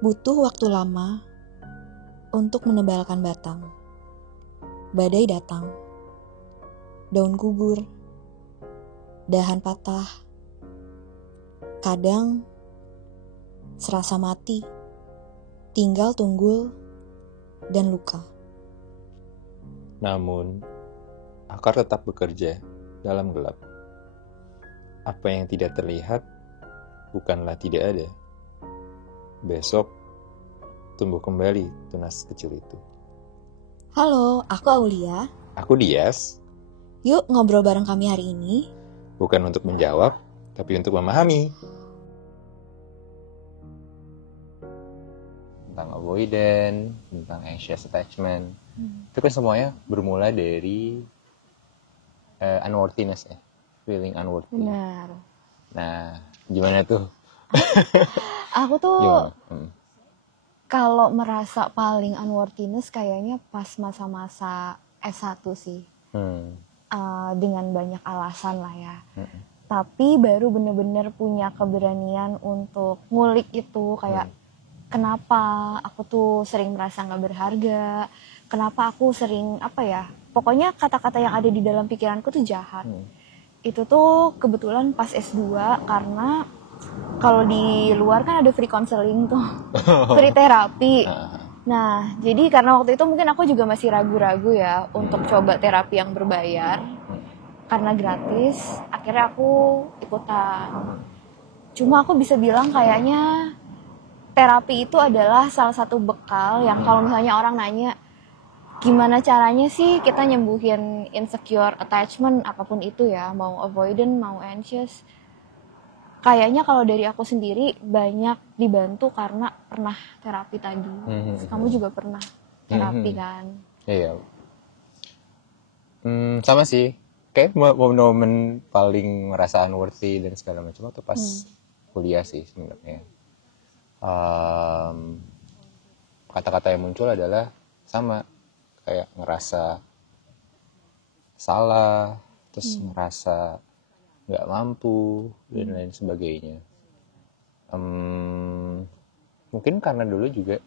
Butuh waktu lama untuk menebalkan batang. Badai datang, daun gugur, dahan patah. Kadang serasa mati, tinggal tunggul dan luka. Namun, akar tetap bekerja dalam gelap. Apa yang tidak terlihat bukanlah tidak ada. Besok, tumbuh kembali tunas kecil itu. Halo, aku Aulia. Aku Dias, Yuk ngobrol bareng kami hari ini. bukan untuk menjawab, tapi untuk memahami. Tentang avoidant, tentang anxious attachment. Itu kan semuanya bermula dari unworthiness ya. Feeling unworthy. Benar. Nah, gimana tuh? Aku tuh Gimana? kalau merasa paling unworthiness kayaknya pas masa-masa S1 sih. Dengan banyak alasan lah ya. Tapi baru bener-bener punya keberanian untuk ngulik itu kayak kenapa aku tuh sering merasa gak berharga, kenapa aku sering pokoknya kata-kata yang ada di dalam pikiranku tuh jahat. Itu tuh kebetulan pas S2 karena kalau di luar kan ada free counseling tuh, free terapi. Nah, jadi karena waktu itu mungkin aku juga masih ragu-ragu ya untuk coba terapi yang berbayar. Karena gratis, akhirnya aku ikutan. Cuma aku bisa bilang kayaknya terapi itu adalah salah satu bekal yang kalau misalnya orang nanya gimana caranya sih kita nyembuhin insecure attachment apapun itu ya, mau avoidant, mau anxious. Kayaknya kalau dari aku sendiri banyak dibantu karena pernah terapi tadi. Kamu juga pernah terapi kan? Iya. Sama sih. Kayak momen paling merasa unworthy dan segala macam itu pas kuliah sih sebenarnya. Kata-kata yang muncul adalah sama, kayak ngerasa salah, terus ngerasa nggak mampu dan lain sebagainya. Mungkin karena dulu juga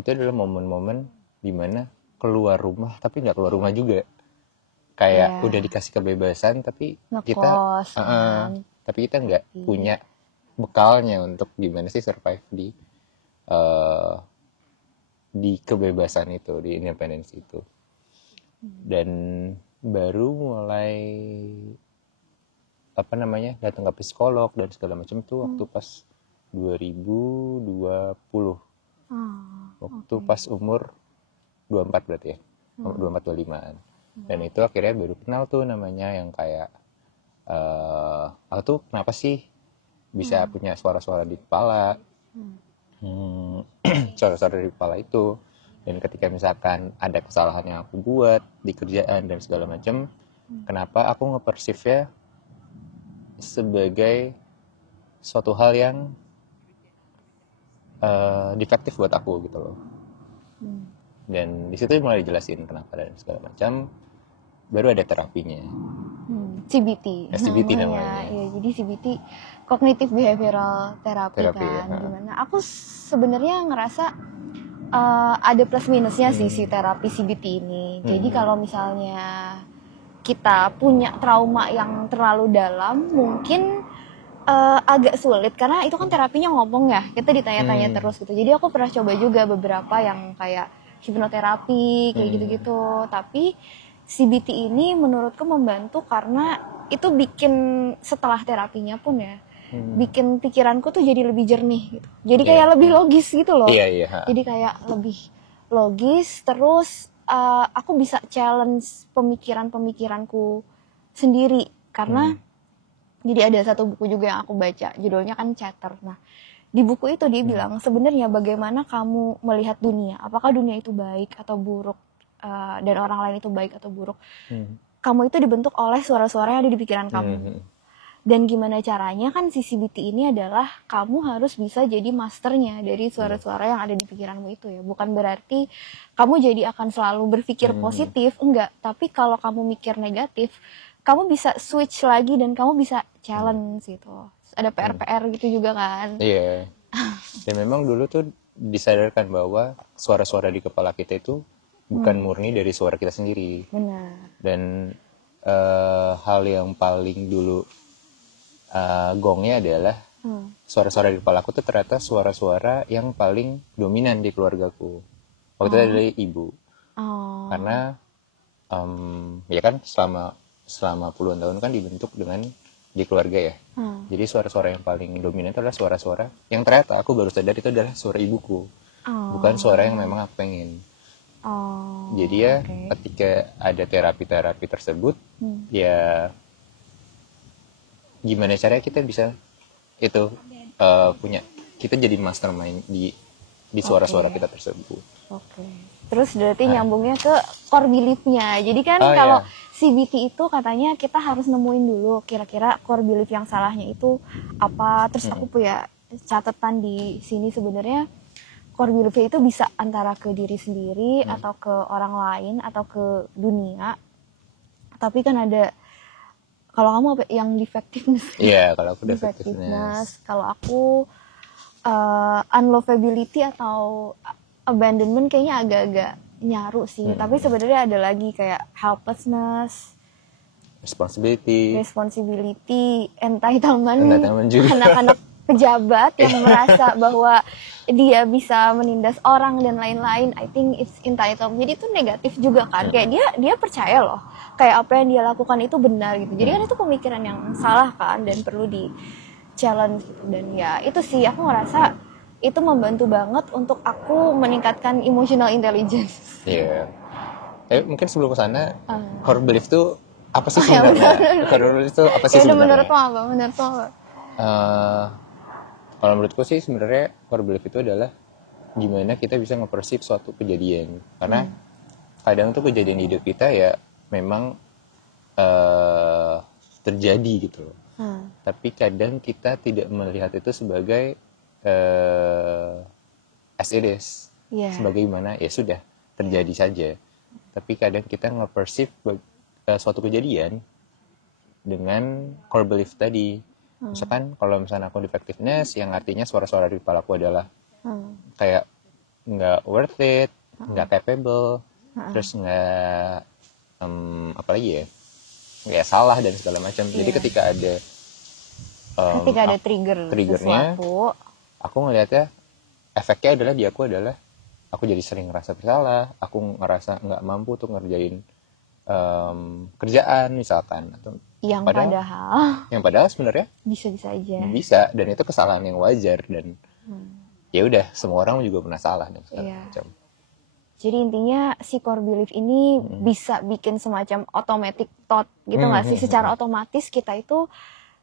itu adalah momen-momen dimana keluar rumah tapi nggak keluar rumah juga, kayak udah dikasih kebebasan tapi Ngekos, tapi kita nggak punya bekalnya untuk gimana sih survive di kebebasan itu, di independensi itu. Dan baru mulai datang ke psikolog dan segala macam tuh waktu pas 2020. Waktu pas umur 24 berarti ya. 24-25an. Dan itu akhirnya baru kenal tuh namanya yang kayak aku tuh kenapa sih bisa punya suara-suara di kepala. Suara-suara di kepala itu. Dan ketika misalkan ada kesalahan yang aku buat di kerjaan dan segala macam, kenapa aku nge-perceive-nya sebagai suatu hal yang defektif buat aku gitu loh. Dan di situ mulai dijelasin kenapa dan segala macam. Baru ada terapinya. CBT namanya. Ya, jadi CBT Cognitive Behavioral Therapy kan. Gimana? Aku sebenarnya ngerasa ada plus minusnya sih si terapi CBT ini. Jadi kalau misalnya kita punya trauma yang terlalu dalam, mungkin agak sulit karena itu kan terapinya ngomong ya, kita ditanya-tanya terus gitu. Jadi aku pernah coba juga beberapa yang kayak hipnoterapi kayak gitu-gitu. Tapi CBT ini menurutku membantu karena itu bikin setelah terapinya pun ya, bikin pikiranku tuh jadi lebih jernih gitu. Jadi kayak lebih logis gitu loh. Jadi kayak lebih logis, terus aku bisa challenge pemikiranku sendiri karena jadi ada satu buku juga yang aku baca, judulnya kan Chatter. Nah, di buku itu dia bilang sebenarnya bagaimana kamu melihat dunia, apakah dunia itu baik atau buruk, dan orang lain itu baik atau buruk. Kamu itu dibentuk oleh suara-suara yang ada di pikiran kamu. Dan gimana caranya kan si CBT ini adalah kamu harus bisa jadi masternya dari suara-suara yang ada di pikiranmu itu ya. Bukan berarti kamu jadi akan selalu berpikir positif, enggak. Tapi kalau kamu mikir negatif, kamu bisa switch lagi dan kamu bisa challenge gitu. Ada PR-PR gitu juga kan. Iya. Dan memang dulu tuh disadarkan bahwa suara-suara di kepala kita itu bukan murni dari suara kita sendiri. Benar. Dan hal yang paling dulu gongnya adalah suara-suara di kepala aku tuh ternyata suara-suara yang paling dominan di keluargaku. Waktu itu adalah ibu. Karena ya kan selama puluhan tahun kan dibentuk dengan di keluarga ya. Jadi suara-suara yang paling dominan itu adalah suara-suara yang ternyata aku baru sadar itu adalah suara ibuku. Bukan suara yang memang aku pengen. Jadi ya ketika ada terapi-terapi tersebut, ya gimana caranya kita bisa itu punya kita jadi mastermind di suara-suara kita tersebut. Terus berarti nyambungnya ke core belief-nya. Jadi kan kalau CBT itu katanya kita harus nemuin dulu kira-kira core belief yang salahnya itu apa. Terus aku punya catatan di sini sebenarnya core belief-nya itu bisa antara ke diri sendiri atau ke orang lain atau ke dunia. Tapi kan ada, kalau kamu apa yang defectiveness? Iya, kalau aku defectiveness. Kalau aku unlovability atau abandonment kayaknya agak-agak nyaru sih. Tapi sebenarnya ada lagi kayak helplessness, responsibility, entitlement juga. Anak-anak pejabat yang merasa bahwa dia bisa menindas orang dan lain-lain. I think it's entitlement. Jadi itu negatif juga kan. Kayak dia percaya loh kayak apa yang dia lakukan itu benar gitu. Jadi kan itu pemikiran yang salah kan dan perlu di challenge gitu. Dan ya itu sih aku ngerasa itu membantu banget untuk aku meningkatkan emotional intelligence. Iya. Mungkin sebelum ke sana, core belief itu apa sih sebenarnya? Core belief itu apa sih sebenarnya? Menurut lo apa? Kalau menurutku sih sebenarnya core belief itu adalah gimana kita bisa nge-perceive suatu kejadian. Karena kadang tuh kejadian di hidup kita ya memang terjadi gitu loh. Tapi kadang kita tidak melihat itu sebagai as it is, sebagaimana ya sudah terjadi saja. Tapi kadang kita nge-perceive suatu kejadian dengan core belief tadi. Misalkan kalau misalnya aku defectiveness, yang artinya suara-suara di kepala aku adalah kayak nggak worth it, nggak capable, terus nggak apalagi ya, nggak salah dan segala macam. Jadi ketika ada triggernya, aku ngelihatnya efeknya adalah di aku adalah aku jadi sering ngerasa bersalah, aku ngerasa nggak mampu untuk ngerjain kerjaan misalkan, atau yang padahal sebenarnya bisa aja bisa, dan itu kesalahan yang wajar dan ya udah semua orang juga pernah salah dan segala macam. Jadi intinya si core belief ini bisa bikin semacam automatic thought gitu nggak sih? Secara otomatis kita itu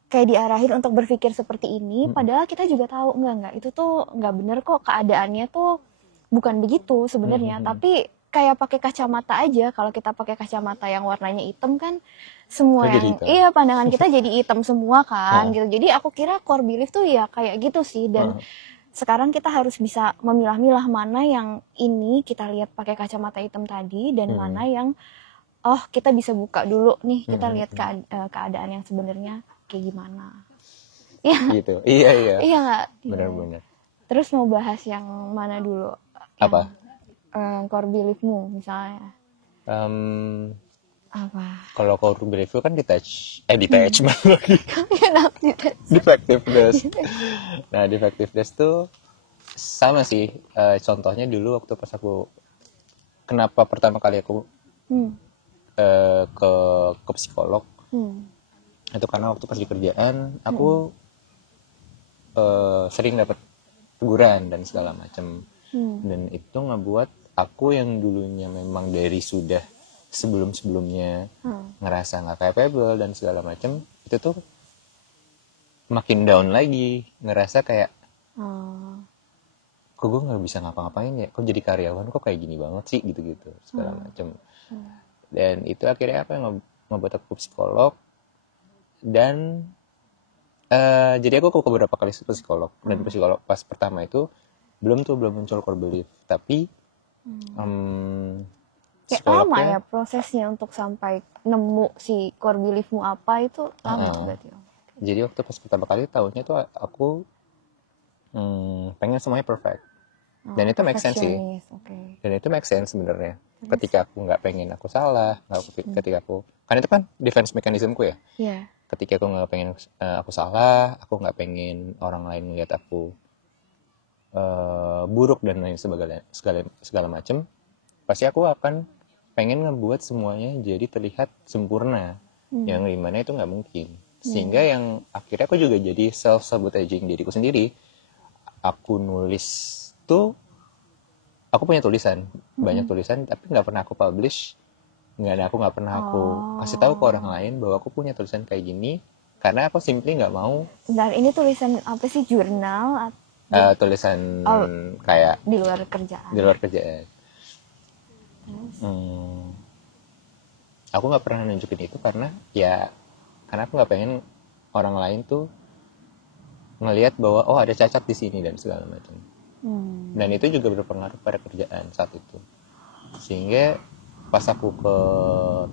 kayak diarahin untuk berpikir seperti ini, padahal kita juga tahu enggak itu tuh nggak bener kok, keadaannya tuh bukan begitu sebenarnya. Tapi kayak pakai kacamata aja. Kalau kita pakai kacamata yang warnanya hitam kan semua pandangan kita jadi hitam semua kan gitu. Jadi aku kira core belief tuh ya kayak gitu sih. Dan sekarang kita harus bisa memilah-milah mana yang ini kita lihat pakai kacamata hitam tadi dan mana yang kita bisa buka dulu nih, kita lihat keadaan yang sebenarnya kayak gimana. Ya. Gitu. Iya. Iya nggak? Benar-benar. Terus mau bahas yang mana dulu? Apa? Core belief-mu misalnya. Apa? Kalau core belief itu kan detachment lagi. Defectiveness. Nah, defectiveness tuh sama sih. Contohnya dulu waktu pas aku, kenapa pertama kali aku ke psikolog, itu karena waktu pas di kerjaan aku sering dapat teguran dan segala macam, dan itu ngebuat aku yang dulunya memang dari sudah sebelumnya ngerasa nggak capable dan segala macam, itu tuh makin down lagi, ngerasa kayak kok gue nggak bisa ngapa-ngapain ya, kok jadi karyawan kok kayak gini banget sih gitu segala macam. Dan itu akhirnya apa yang membuat aku psikolog. Dan jadi aku ke beberapa kali psikolog, dan psikolog pas pertama itu belum muncul core belief, tapi kayak lama ya prosesnya untuk sampai nemu si core beliefmu apa, itu lama berarti. Jadi waktu pas pertama kali tahunnya tuh aku pengen semuanya perfect. Dan itu make sense sih. Okay. Dan itu make sense sebenarnya. Ketika aku nggak pengen aku salah, ketika aku, kan itu kan defense mechanismku ya. Yeah. Ketika aku nggak pengen aku salah, aku nggak pengen orang lain melihat aku buruk dan lain segala macam, pasti aku akan pengen ngebuat semuanya jadi terlihat sempurna, yang dimana itu nggak mungkin. Sehingga yang akhirnya aku juga jadi self sabotaging diriku sendiri. Aku nulis tuh, aku punya tulisan, banyak tulisan, tapi nggak pernah aku publish, aku nggak pernah aku kasih tahu ke orang lain bahwa aku punya tulisan kayak gini, karena aku simply nggak mau. Dan ini tulisan apa sih, jurnal? Tulisan kayak di luar kerjaan. Aku nggak pernah nunjukin itu karena aku nggak pengen orang lain tuh ngelihat bahwa ada cacat di sini dan segala macam. Dan itu juga berpengaruh pada kerjaan saat itu. Sehingga pas aku ke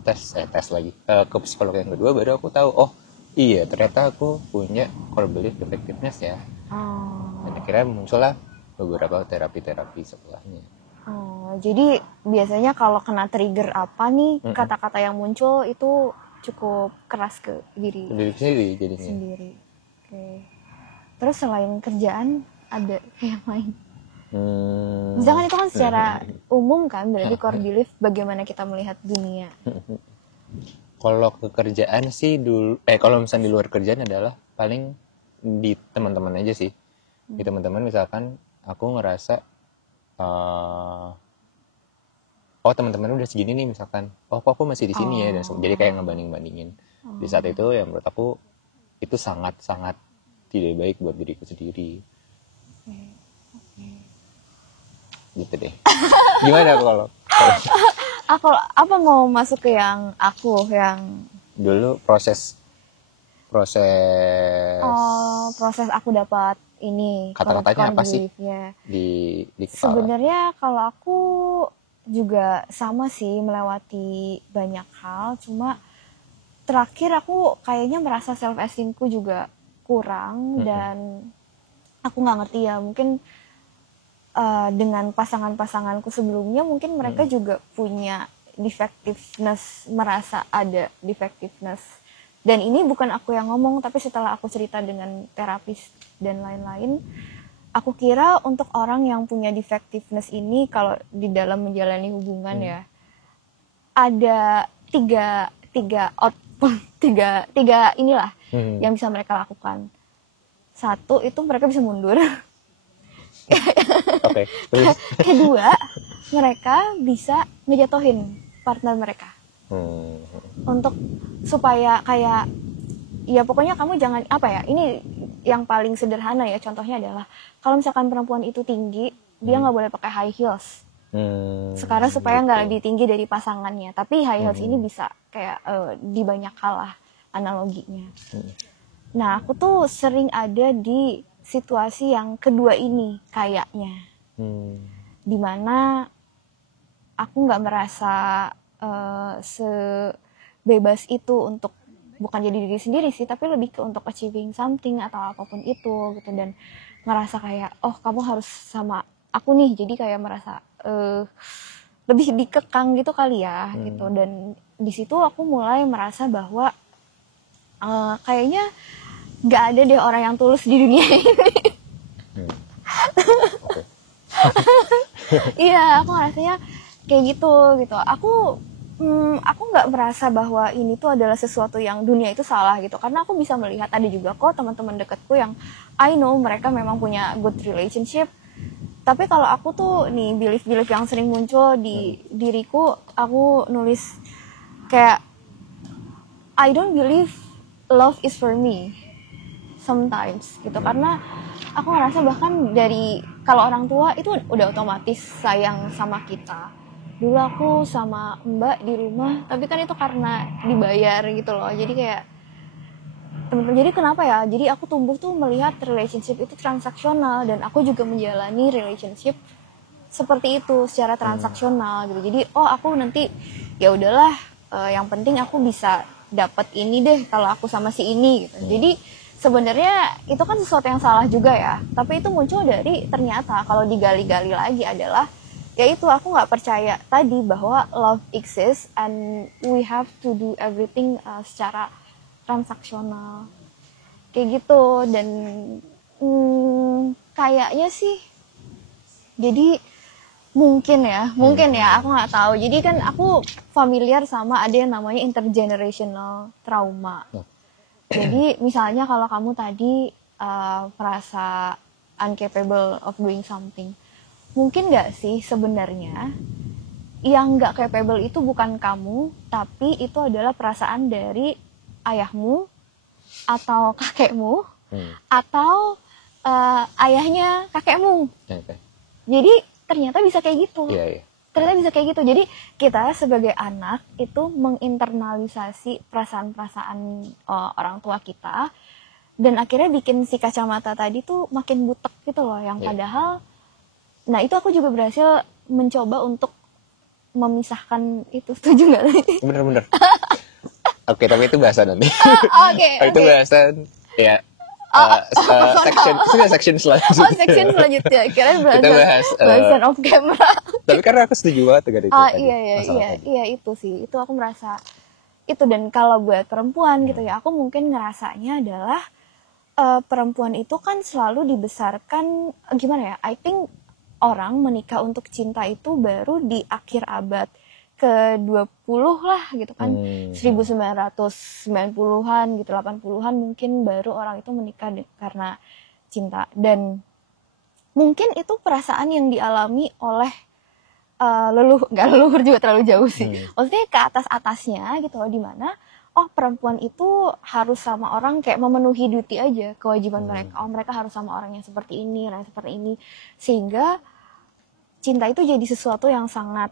tes lagi ke psikolog yang kedua, baru aku tahu iya ternyata aku punya core belief defectiveness ya. Dan akhirnya muncullah beberapa terapi setelahnya. Jadi biasanya kalau kena trigger apa nih, kata-kata yang muncul itu cukup keras ke diri sendiri jadinya. Okay. Terus selain kerjaan ada yang lain? Misalkan itu kan secara umum kan, berarti core belief bagaimana kita melihat dunia. Kalau ke kerjaan sih kalau misalnya di luar kerjaan adalah paling di teman-teman aja sih. Di teman-teman misalkan aku ngerasa teman-teman udah segini nih misalkan, kok aku masih di sini ya, dan jadi kayak ngebanding-bandingin. Di saat itu yang menurut aku itu sangat-sangat tidak baik buat diriku sendiri. Gitu deh. Gimana kalau apa mau masuk ke yang dulu proses aku dapat ini kata-katanya apa sih di sebenarnya. Kalau aku juga sama sih, melewati banyak hal, cuma terakhir aku kayaknya merasa self esteemku juga kurang. Dan aku nggak ngerti ya, mungkin dengan pasanganku sebelumnya mungkin mereka juga punya defectiveness, merasa ada defectiveness. Dan ini bukan aku yang ngomong, tapi setelah aku cerita dengan terapis dan lain-lain, aku kira untuk orang yang punya defectiveness ini, kalau di dalam menjalani hubungan ya, ada tiga inilah yang bisa mereka lakukan. Satu, itu mereka bisa mundur. Okay. Kedua, mereka bisa ngejatuhin partner mereka. Untuk supaya kayak, ya pokoknya kamu jangan, ini yang paling sederhana ya, contohnya adalah kalau misalkan perempuan itu tinggi, dia nggak boleh pakai high heels. Sekarang supaya nggak lebih tinggi dari pasangannya, tapi high heels ini bisa kayak di banyak hal lah analoginya. Nah, aku tuh sering ada di situasi yang kedua ini kayaknya, dimana aku nggak merasa sebebas itu untuk bukan jadi diri sendiri sih, tapi lebih ke untuk achieving something atau apapun itu gitu, dan ngerasa kayak kamu harus sama aku nih, jadi kayak merasa lebih dikekang gitu kali ya gitu. Dan di situ aku mulai merasa bahwa kayaknya nggak ada deh orang yang tulus di dunia ini. Iya, aku rasanya kayak gitu. Aku nggak merasa bahwa ini tuh adalah sesuatu yang dunia itu salah gitu, karena aku bisa melihat ada juga kok teman-teman dekatku yang I know mereka memang punya good relationship. Tapi kalau aku tuh nih, belief yang sering muncul di diriku, aku nulis kayak I don't believe love is for me sometimes gitu, karena aku ngerasa bahkan dari kalau orang tua itu udah otomatis sayang sama kita. Dulu aku sama mbak di rumah, tapi kan itu karena dibayar gitu loh, jadi kayak teman-teman, jadi kenapa ya, jadi aku tumbuh tuh melihat relationship itu transaksional, dan aku juga menjalani relationship seperti itu secara transaksional gitu. Jadi aku nanti ya udahlah, yang penting aku bisa dapat ini deh kalau aku sama si ini gitu. Jadi sebenarnya itu kan sesuatu yang salah juga ya, tapi itu muncul dari ternyata kalau digali-gali lagi adalah yaitu aku nggak percaya tadi bahwa love exists and we have to do everything secara transaksional kayak gitu. Dan kayaknya sih jadi mungkin ya aku nggak tahu. Jadi kan aku familiar sama ada yang namanya intergenerational trauma. Jadi misalnya kalau kamu tadi merasa incapable of doing something, mungkin nggak sih sebenarnya yang nggak capable itu bukan kamu, tapi itu adalah perasaan dari ayahmu atau kakekmu atau ayahnya kakekmu. Jadi ternyata bisa kayak gitu. Ternyata bisa kayak gitu. Jadi kita sebagai anak itu menginternalisasi perasaan-perasaan orang tua kita, dan akhirnya bikin si kacamata tadi tuh makin butek gitu loh. Yang padahal, nah itu aku juga berhasil mencoba untuk memisahkan itu. Setuju nggak? Bener-bener. Oke, tapi itu bahasan nanti. Itu bahasan ya. Section selanjutnya. Section selanjutnya. Kira bahasan off camera. Tapi karena aku setuju banget dengan itu. Iya itu sih. Itu aku merasa itu. Dan kalau buat perempuan gitu ya, aku mungkin ngerasanya adalah perempuan itu kan selalu dibesarkan gimana ya? I think orang menikah untuk cinta itu baru di akhir abad ke-20 lah gitu kan. 1990-an gitu, 80-an mungkin baru orang itu menikah karena cinta. Dan mungkin itu perasaan yang dialami oleh leluhur juga terlalu jauh sih. Maksudnya ke atas-atasnya gitu loh, dimana perempuan itu harus sama orang kayak memenuhi duty aja, kewajiban mereka. Mereka harus sama orang yang seperti ini, orang yang seperti ini. Sehingga cinta itu jadi sesuatu yang sangat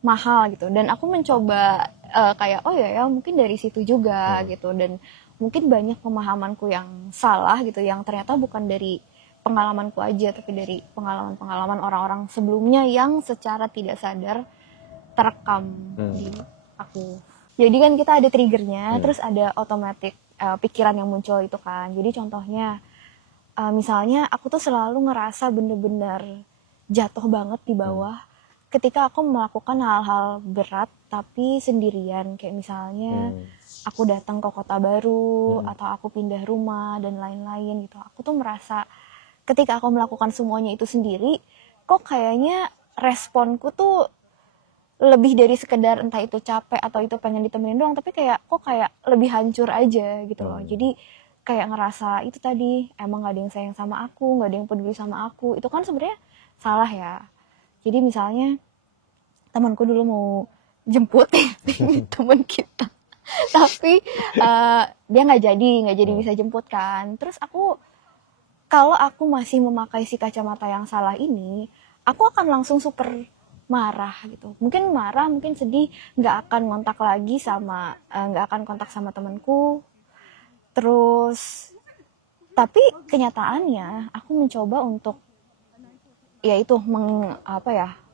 mahal gitu. Dan aku mencoba kayak mungkin dari situ juga gitu. Dan mungkin banyak pemahamanku yang salah gitu, yang ternyata bukan dari pengalamanku aja, tapi dari pengalaman-pengalaman orang-orang sebelumnya yang secara tidak sadar terekam di aku. Jadi kan kita ada triggernya, terus ada otomatis pikiran yang muncul itu kan. Jadi contohnya misalnya aku tuh selalu ngerasa bener-bener jatuh banget di bawah ketika aku melakukan hal-hal berat tapi sendirian. Kayak misalnya aku datang ke kota baru, atau aku pindah rumah dan lain-lain gitu. Aku tuh merasa ketika aku melakukan semuanya itu sendiri, kok kayaknya responku tuh lebih dari sekedar entah itu capek atau itu pengen ditemenin doang, tapi kayak kok kayak lebih hancur aja gitu loh. Jadi kayak ngerasa itu tadi, emang gak ada yang sayang sama aku, gak ada yang peduli sama aku. Itu kan sebenarnya salah ya. Jadi misalnya temanku dulu mau jemput teman kita, tapi dia nggak jadi bisa jemput kan. Terus kalau aku masih memakai si kacamata yang salah ini, aku akan langsung super marah gitu. Mungkin marah, mungkin sedih, nggak akan kontak lagi sama temanku. Terus tapi kenyataannya aku mencoba untuk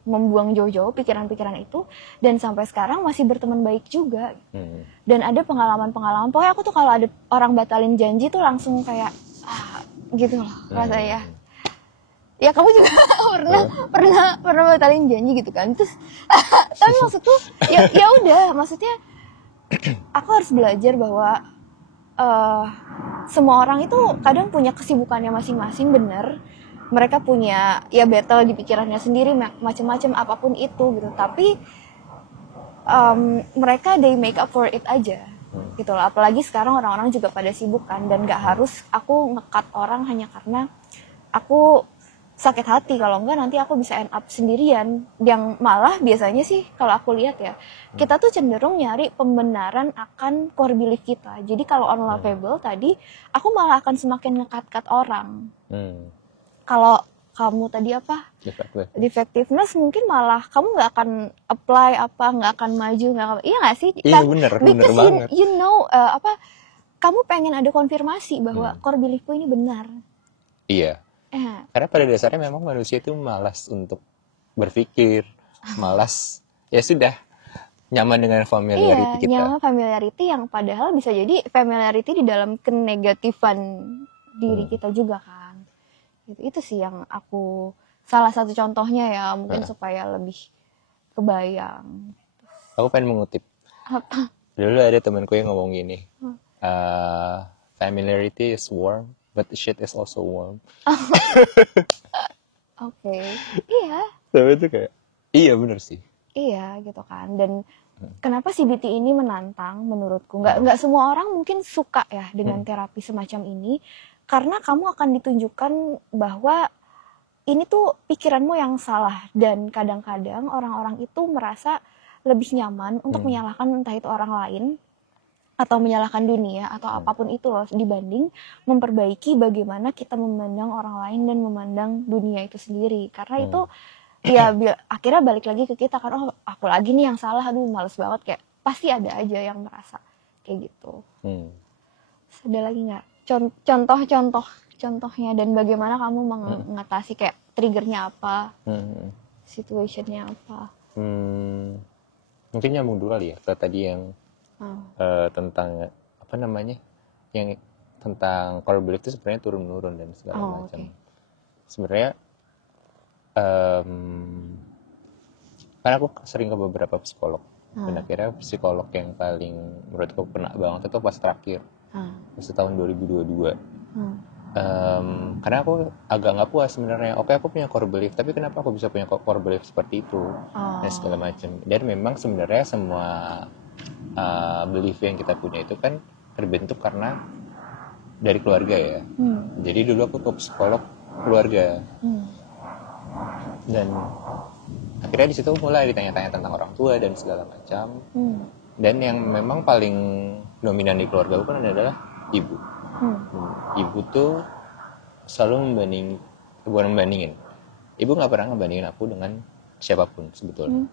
membuang jauh-jauh pikiran-pikiran itu, dan sampai sekarang masih berteman baik juga. Dan ada pengalaman-pengalaman, pokoknya aku tuh kalau ada orang batalin janji tuh langsung kayak gitu loh rasanya. Ya kamu juga pernah batalin janji gitu kan. Terus tapi maksudku ya udah, maksudnya aku harus belajar bahwa semua orang itu kadang punya kesibukannya masing-masing, bener. Mereka punya battle di pikirannya sendiri, macam-macam apapun itu gitu. Tapi mereka they make up for it aja gitu loh. Apalagi sekarang orang-orang juga pada sibuk kan, dan nggak harus aku nge-cut orang hanya karena aku sakit hati. Kalau enggak nanti aku bisa end up sendirian. Yang malah biasanya sih kalau aku lihat ya, kita tuh cenderung nyari pembenaran akan core belief kita. Jadi kalau unlovable tadi, aku malah akan semakin nge-cut orang. Kalau kamu tadi defectiveness, mungkin malah kamu nggak akan apply nggak akan maju, iya nggak sih? Iya bener banget. You know kamu pengen ada konfirmasi bahwa core beliefku ini benar. Iya. Karena pada dasarnya memang manusia itu malas untuk berpikir, malas ya sudah nyaman dengan familiarity kita. Nyaman familiarity yang padahal bisa jadi familiarity di dalam kenegatifan diri kita juga kan. Itu sih yang aku salah satu contohnya ya mungkin supaya lebih kebayang. Aku pengen mengutip. Apa? Dulu ada temanku yang ngomong gini. Familiarity is warm, but the shit is also warm. Oke. Iya. Tapi itu kayak, iya bener sih. Iya gitu kan. Dan kenapa CBT ini menantang menurutku? Nggak semua orang mungkin suka ya dengan terapi semacam ini. Karena kamu akan ditunjukkan bahwa ini tuh pikiranmu yang salah. Dan kadang-kadang orang-orang itu merasa lebih nyaman untuk menyalahkan entah itu orang lain atau menyalahkan dunia atau apapun itu loh dibanding memperbaiki bagaimana kita memandang orang lain dan memandang dunia itu sendiri. Karena itu ya akhirnya balik lagi ke kita kan, oh aku lagi nih yang salah, aduh males banget, kayak pasti ada aja yang merasa kayak gitu. Ada lagi nggak contohnya dan bagaimana kamu mengatasi kayak triggernya apa, situationnya apa? Mungkin nyambung dulu kali ya ke tadi yang tentang apa namanya, yang tentang core belief itu sebenarnya turun-menurun dan segala macam. Sebenarnya karena aku sering ke beberapa psikolog dan akhirnya psikolog yang paling menurutku kena banget itu pas terakhir pas tahun 2022. Karena aku agak nggak puas sebenarnya. Oke, aku punya core belief, tapi kenapa aku bisa punya core belief seperti itu dan segala macam. Dan memang sebenarnya semua belief yang kita punya itu kan terbentuk karena dari keluarga ya. Jadi dulu aku ke psikolog keluarga dan akhirnya di situ mulai ditanya-tanya tentang orang tua dan segala macam. Dan yang memang paling dominan di keluarga aku kan adalah ibu. Ibu tuh selalu bukan membandingin. Ibu nggak pernah ngebandingin aku dengan siapapun sebetulnya.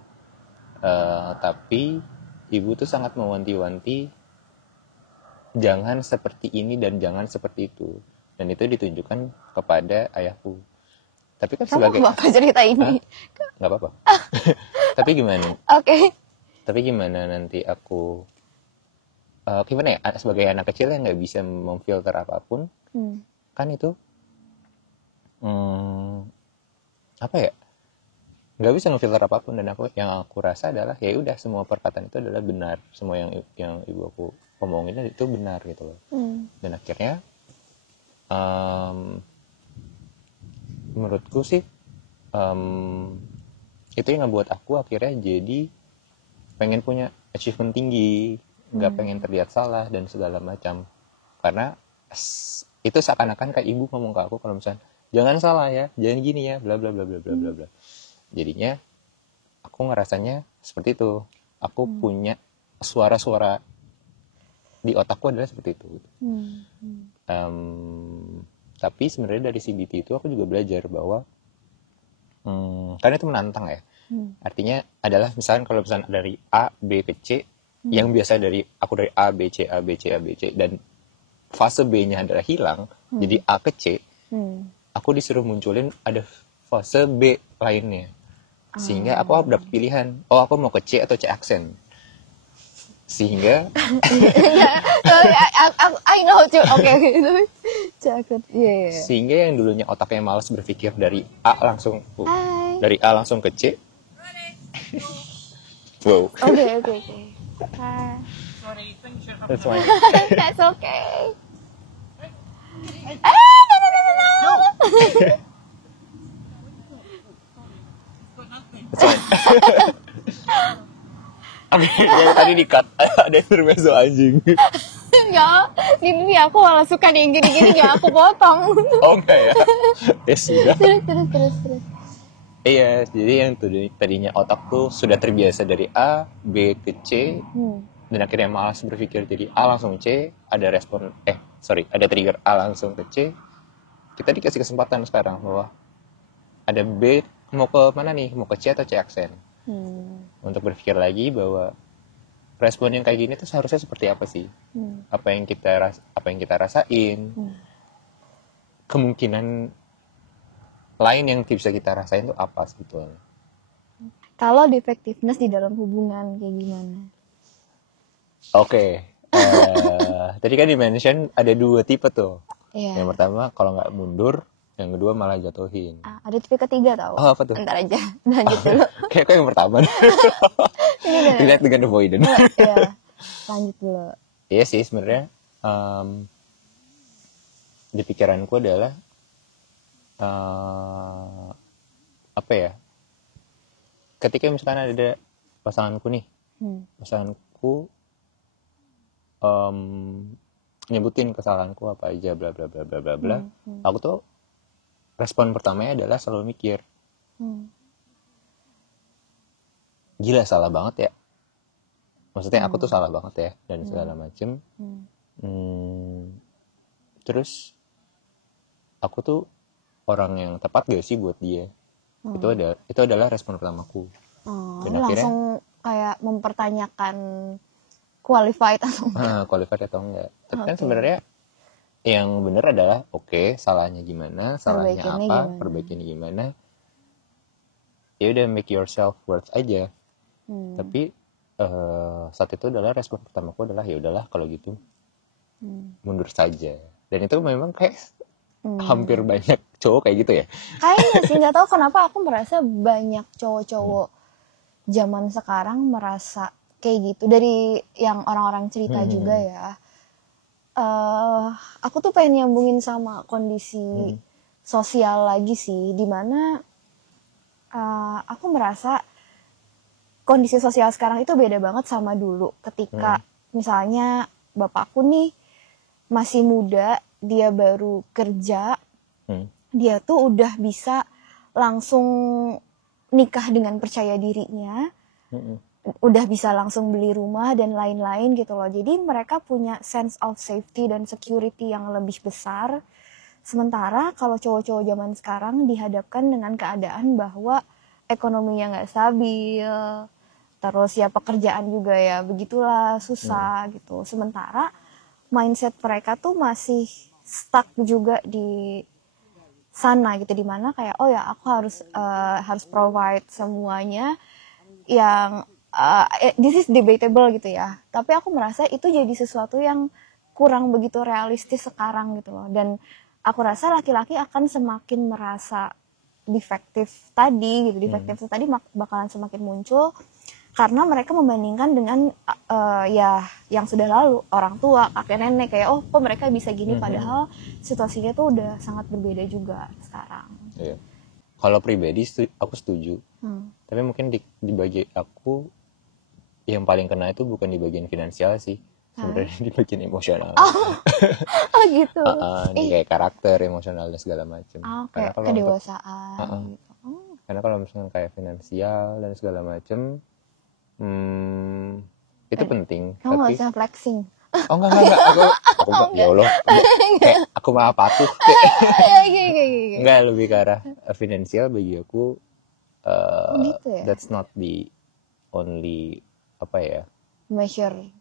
Tapi ibu tuh sangat mewanti-wanti jangan seperti ini dan jangan seperti itu. Dan itu ditunjukkan kepada ayahku. Tapi kan sebagai apa cerita ini? Nggak apa-apa. Tapi gimana? Oke. Tapi gimana nanti aku gimana ya, sebagai anak kecil yang nggak bisa memfilter apapun, kan itu apa ya, nggak bisa memfilter apapun. Dan yang aku rasa adalah ya udah semua perkataan itu adalah benar, semua yang ibu aku omongin itu benar gitu loh. Dan akhirnya menurutku sih itu yang ngebuat aku akhirnya jadi pengen punya achievement tinggi, nggak pengen terlihat salah dan segala macam. Karena itu seakan-akan kayak ibu ngomong ke aku kalau misalnya jangan salah ya, jangan gini ya, bla bla bla bla bla bla bla. Jadinya aku ngerasanya seperti itu. Aku punya suara-suara di otakku adalah seperti itu. Tapi sebenarnya dari CBT itu aku juga belajar bahwa karena itu menantang ya. Artinya adalah misalnya kalau misalnya dari A, B ke C, yang biasa dari aku dari A, B, C, A, B, C, A, B, C, dan fase B-nya adalah hilang, jadi A ke C, aku disuruh munculin ada fase B lainnya. Sehingga aku dapat pilihan, oh aku mau ke C atau C aksen. Sehingga I know too. Oke. Sehingga yang dulunya otaknya malas berpikir dari A langsung ke C. Wow. Oke. Hi. That's fine. That's okay. No. That's fine. Oke, tadi di-cut. Ada intermezzo anjing. Ya, ini aku malah suka nih yang gini-gini, ya aku potong. Oh enggak ya? Ya sudah. Terus. Iya, jadi yang tadinya otak tuh sudah terbiasa dari A, B ke C, dan akhirnya malas berpikir jadi A langsung C, ada trigger A langsung ke C. Kita dikasih kesempatan sekarang bahwa ada B, mau ke mana nih? Mau ke C atau C aksen? Untuk berpikir lagi bahwa respon yang kayak gini tuh seharusnya seperti apa sih? Apa yang kita rasain? Kemungkinan lain yang bisa kita rasain tuh apa sebetulnya? Kalau defectiveness di dalam hubungan kayak gimana? Oke. Tadi kan di-mention ada 2 tipe tuh. Iya. Yang pertama kalau nggak mundur, yang kedua malah jatuhin. Ada tipe ketiga tau. Oh, apa tuh? Ntar aja, lanjut dulu. Kayak yang pertama. Dilihat dengan avoidant. Iya, lanjut dulu. Iya sih sebenarnya di pikiranku adalah apa ya? Ketika misalkan ada pasanganku nih, pasanganku nyebutin kesalahanku apa aja, bla bla bla bla bla bla. Aku tuh respon pertamanya adalah selalu mikir, gila salah banget ya. Maksudnya aku tuh salah banget ya dan segala macem. Terus aku tuh orang yang tepat gak sih buat dia? Itu adalah respon pertamaku. Dan langsung kayak mempertanyakan qualified atau enggak? Qualified atau enggak. Tapi kan sebenarnya yang benar adalah oke, salahnya gimana, salahnya apa, perbaikinnya gimana. Ya udah make yourself worth aja. Tapi saat itu adalah respon pertamaku adalah ya udahlah kalau gitu mundur saja. Dan itu memang kayak hampir banyak cowok kayak gitu ya. Kayaknya sih, nggak tahu kenapa aku merasa banyak cowok-cowok zaman sekarang merasa kayak gitu. Dari yang orang-orang cerita juga ya. Aku tuh pengen nyambungin sama kondisi sosial lagi sih, dimana aku merasa kondisi sosial sekarang itu beda banget sama dulu. Ketika misalnya bapakku nih masih muda, dia baru kerja, dia tuh udah bisa langsung nikah dengan percaya dirinya, udah bisa langsung beli rumah dan lain-lain gitu loh. Jadi mereka punya sense of safety dan security yang lebih besar. Sementara kalau cowok-cowok zaman sekarang dihadapkan dengan keadaan bahwa ekonominya nggak stabil, terus ya pekerjaan juga ya begitulah susah gitu. Sementara mindset mereka tuh masih stuck juga di sana gitu, dimana kayak oh ya aku harus provide semuanya yang this is debatable gitu ya. Tapi aku merasa itu jadi sesuatu yang kurang begitu realistis sekarang gitu loh. Dan aku rasa laki-laki akan semakin merasa defektif tadi gitu. Defektif tadi bakalan semakin muncul karena mereka membandingkan dengan ya yang sudah lalu, orang tua, kakek nenek, kayak oh kok mereka bisa gini, padahal situasinya tuh udah sangat berbeda juga sekarang. Iya. Kalau pribadi aku setuju. Tapi mungkin di bagi aku yang paling kena itu bukan di bagian finansial sih, sebenarnya di bagian emosional. Oh gitu. Kayak karakter, emosional dan segala macam. Kayak kedewasaan. Karena kalau misalnya kayak finansial dan segala macam, itu penting. Kamu nggak usah flexing. Oh enggak. Aku ya Allah. Kayak aku malah patuh. Enggak, lebih ke arah finansial bagi aku. Gitu ya? That's not the only apa ya? Measurement.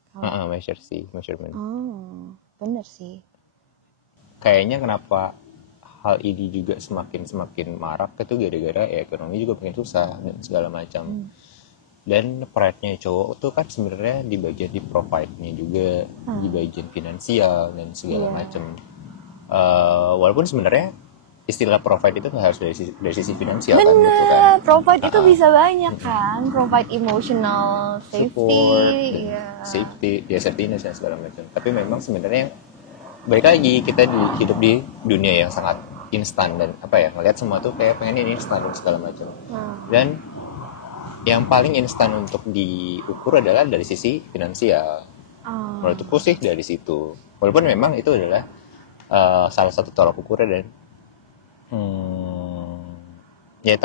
Bener sih. Kayaknya kenapa hal ini juga semakin marak itu gara-gara ya ekonomi juga makin susah dan segala macam. Dan pride-nya cowok tuh kan sebenarnya di bagian di provide-nya juga, di bagian finansial dan segala macam. Walaupun sebenarnya istilah provide itu nggak harus dari sisi finansial. Bener, kan gitu kan. provide itu bisa banyak kan, provide emotional safety, support, safety dan segala macam. Tapi memang sebenarnya balik lagi kita hidup di dunia yang sangat instan dan apa ya, ngelihat semua tuh kayak pengen ini instan dan segala macam. Dan yang paling instan untuk diukur adalah dari sisi finansial. Menurutku sih dari situ. Walaupun memang itu adalah salah satu tolak ukurnya dan ya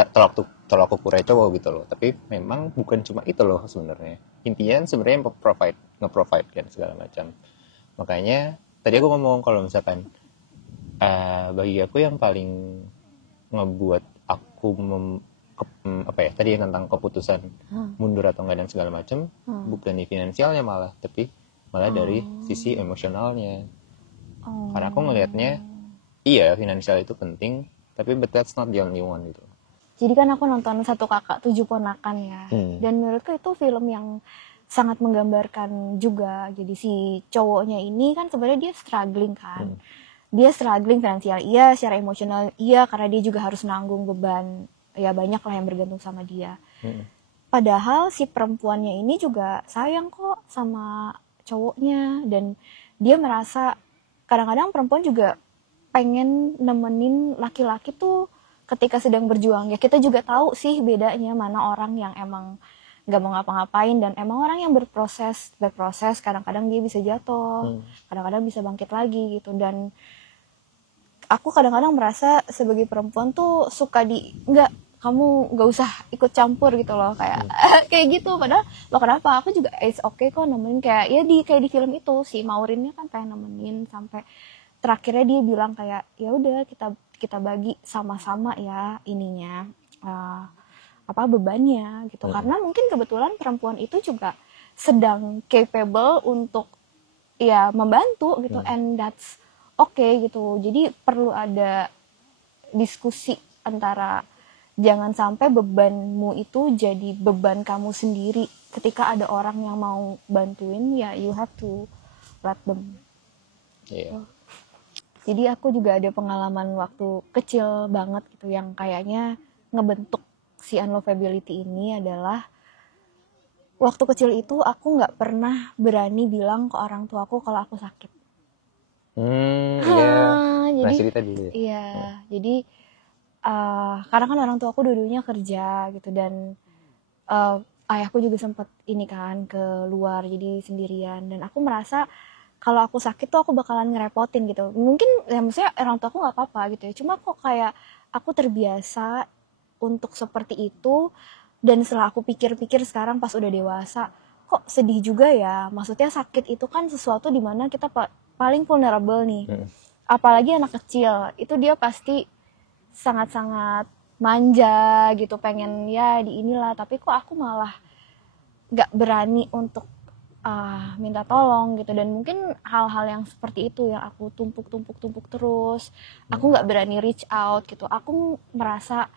tolak ukurnya cowok gitu loh. Tapi memang bukan cuma itu loh sebenarnya. Intinya sebenarnya nge-provide kan segala macam. Makanya tadi aku ngomong kalau misalkan bagi aku yang paling ngebuat aku apa ya tadi tentang keputusan mundur atau enggak dan segala macam bukan di finansialnya malah, tapi malah dari sisi emosionalnya. Karena aku ngelihatnya iya finansial itu penting, tapi but that's not the only one gitu. Jadi kan aku nonton Satu Kakak Tujuh Ponakan ya. Dan menurutku itu film yang sangat menggambarkan juga. Jadi si cowoknya ini kan sebenarnya dia struggling kan. Dia struggling finansial iya, secara emosional iya, karena dia juga harus nanggung beban ya banyak lah yang bergantung sama dia. Padahal si perempuannya ini juga sayang kok sama cowoknya, dan dia merasa kadang-kadang perempuan juga pengen nemenin laki-laki tuh ketika sedang berjuang. Ya kita juga tahu sih bedanya mana orang yang emang gak mau ngapa-ngapain dan emang orang yang berproses kadang-kadang dia bisa jatuh, kadang-kadang bisa bangkit lagi gitu. Dan aku kadang-kadang merasa sebagai perempuan tuh suka kamu gak usah ikut campur gitu loh, kayak kayak gitu. Padahal lo kenapa, aku juga it's okay kok nemenin, kayak di film itu si Maurinnya kan pengen nemenin sampai terakhirnya dia bilang kayak ya udah kita bagi sama-sama ya ininya bebannya gitu. Karena mungkin kebetulan perempuan itu juga sedang capable untuk ya membantu gitu, and that's okay gitu. Jadi perlu ada diskusi antara jangan sampai bebanmu itu jadi beban kamu sendiri. Ketika ada orang yang mau bantuin ya you have to let them. Jadi aku juga ada pengalaman waktu kecil banget gitu yang kayaknya ngebentuk si unlovability ini adalah waktu kecil itu aku nggak pernah berani bilang ke orang tuaku kalau aku sakit. Jadi cerita dulu ya. Iya, jadi karena kan orang tuaku dua-duanya kerja gitu, dan ayahku juga sempat ini kan ke luar jadi sendirian, dan aku merasa kalau aku sakit tuh aku bakalan ngerepotin gitu. Mungkin ya maksudnya orang tua aku nggak apa-apa gitu ya, cuma kok kayak aku terbiasa untuk seperti itu. Dan setelah aku pikir-pikir sekarang pas udah dewasa, kok sedih juga ya. Maksudnya sakit itu kan sesuatu dimana kita paling vulnerable nih. Apalagi anak kecil, itu dia pasti sangat-sangat manja gitu, pengen ya di inilah. Tapi kok aku malah gak berani untuk minta tolong gitu. Dan mungkin hal-hal yang seperti itu yang aku tumpuk terus. Aku gak berani reach out gitu. Aku merasa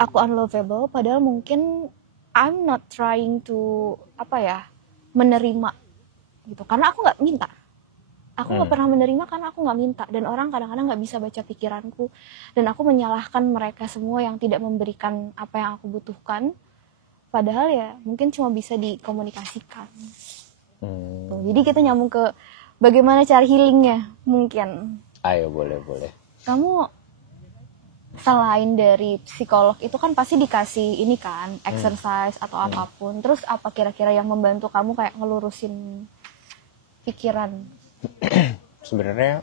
aku unlovable, padahal mungkin I'm not trying to menerima gitu, karena aku gak minta. Aku gak pernah menerima karena aku gak minta. Dan orang kadang-kadang gak bisa baca pikiranku, dan aku menyalahkan mereka semua yang tidak memberikan apa yang aku butuhkan, padahal ya mungkin cuma bisa dikomunikasikan. Jadi kita nyambung ke bagaimana cara healingnya mungkin. Ayo, boleh. Kamu selain dari psikolog itu kan pasti dikasih ini kan, exercise atau apapun. Terus apa kira-kira yang membantu kamu kayak ngelurusin pikiran? Sebenarnya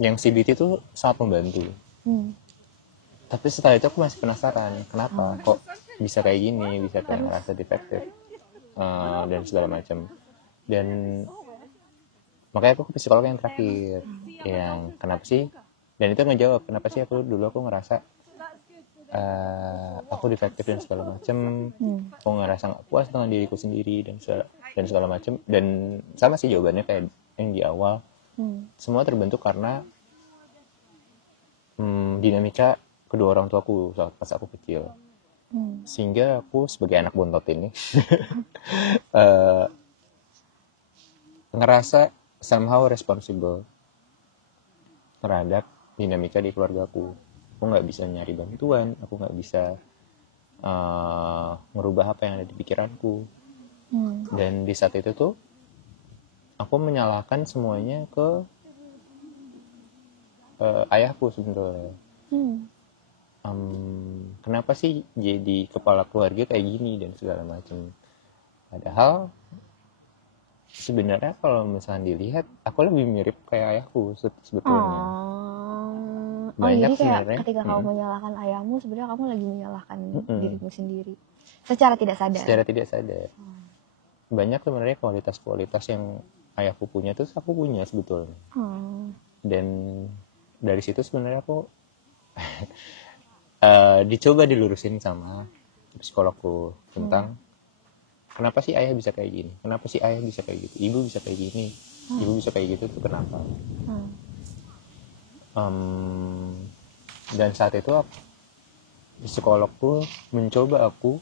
yang CBT itu sangat membantu. Tapi setelah itu aku masih penasaran, kenapa kok bisa kayak gini, bisa kayak ngerasa defektif dan segala macam. Dan makanya aku ke psikolog yang terakhir, yang kenapa sih, dan itu ngejawab kenapa sih aku ngerasa aku defektif dan segala macam. Aku ngerasa nggak puas dengan diriku sendiri dan segala macam. Dan sama sih jawabannya kayak yang di awal. Semua terbentuk karena dinamika kedua orang tuaku saat pas aku kecil. Sehingga aku sebagai anak bontot ini ngerasa somehow responsible terhadap dinamika di keluargaku. Aku nggak bisa nyari bantuan, aku nggak bisa merubah apa yang ada di pikiranku. Dan di saat itu tuh aku menyalahkan semuanya ke ayahku sebenarnya. Kenapa sih jadi kepala keluarga kayak gini dan segala macam. Padahal sebenarnya kalau misalnya dilihat aku lebih mirip kayak ayahku sebetulnya. Banyak jadi kayak ketika kamu menyalahkan ayahmu, sebenarnya kamu lagi menyalahkan dirimu sendiri secara tidak sadar. Banyak sebenarnya kualitas-kualitas yang ayahku punya terus aku punya sebetulnya. Dan dari situ sebenarnya aku dicoba dilurusin sama psikologku tentang kenapa sih ayah bisa kayak gini, kenapa sih ayah bisa kayak gitu, ibu bisa kayak gini, ibu bisa kayak gitu tuh kenapa. Dan saat itu psikolog tuh mencoba aku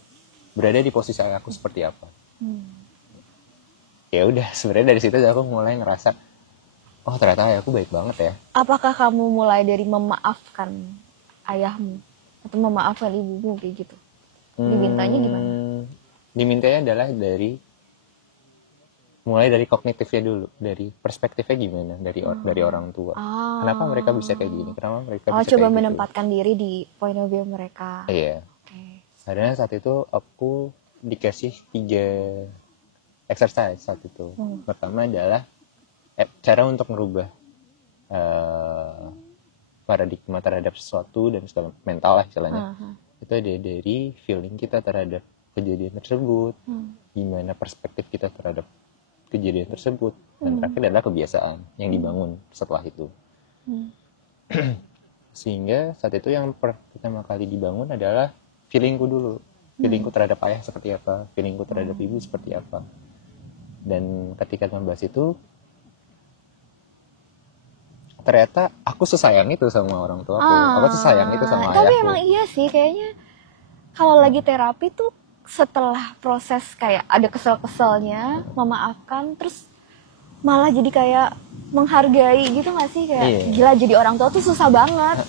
berada di posisi aku seperti apa. Ya udah, sebenarnya dari situ aku mulai ngerasa, oh ternyata ayahku baik banget ya. Apakah kamu mulai dari memaafkan ayahmu atau memaafkan ibumu kayak gitu? Dimintanya gimana? Dimintanya adalah mulai dari kognitifnya dulu, dari perspektifnya gimana dari orang tua. Kenapa mereka bisa kayak gini? Kenapa mereka bisa coba kayak menempatkan diri di point of view mereka. Iya. Okay. Karena saat itu aku dikasih 3 exercise saat itu. Pertama adalah cara untuk merubah paradigma terhadap sesuatu dan segala mental lah istilahnya. Itu ada dari feeling kita terhadap kejadian tersebut, gimana perspektif kita terhadap kejadian tersebut, dan terakhir adalah kebiasaan yang dibangun setelah itu. Sehingga saat itu yang pertama kali dibangun adalah feelingku dulu, feelingku terhadap ayah seperti apa, feelingku terhadap ibu seperti apa. Dan ketika membahas itu, ternyata aku sesayang itu sama orang tua aku sesayang itu sama ayahku. Tapi emang iya sih, kayaknya kalau lagi terapi tuh setelah proses kayak ada kesel-keselnya, memaafkan, terus malah jadi kayak menghargai gitu gak sih? Kayak gila, jadi orang tua tuh susah banget.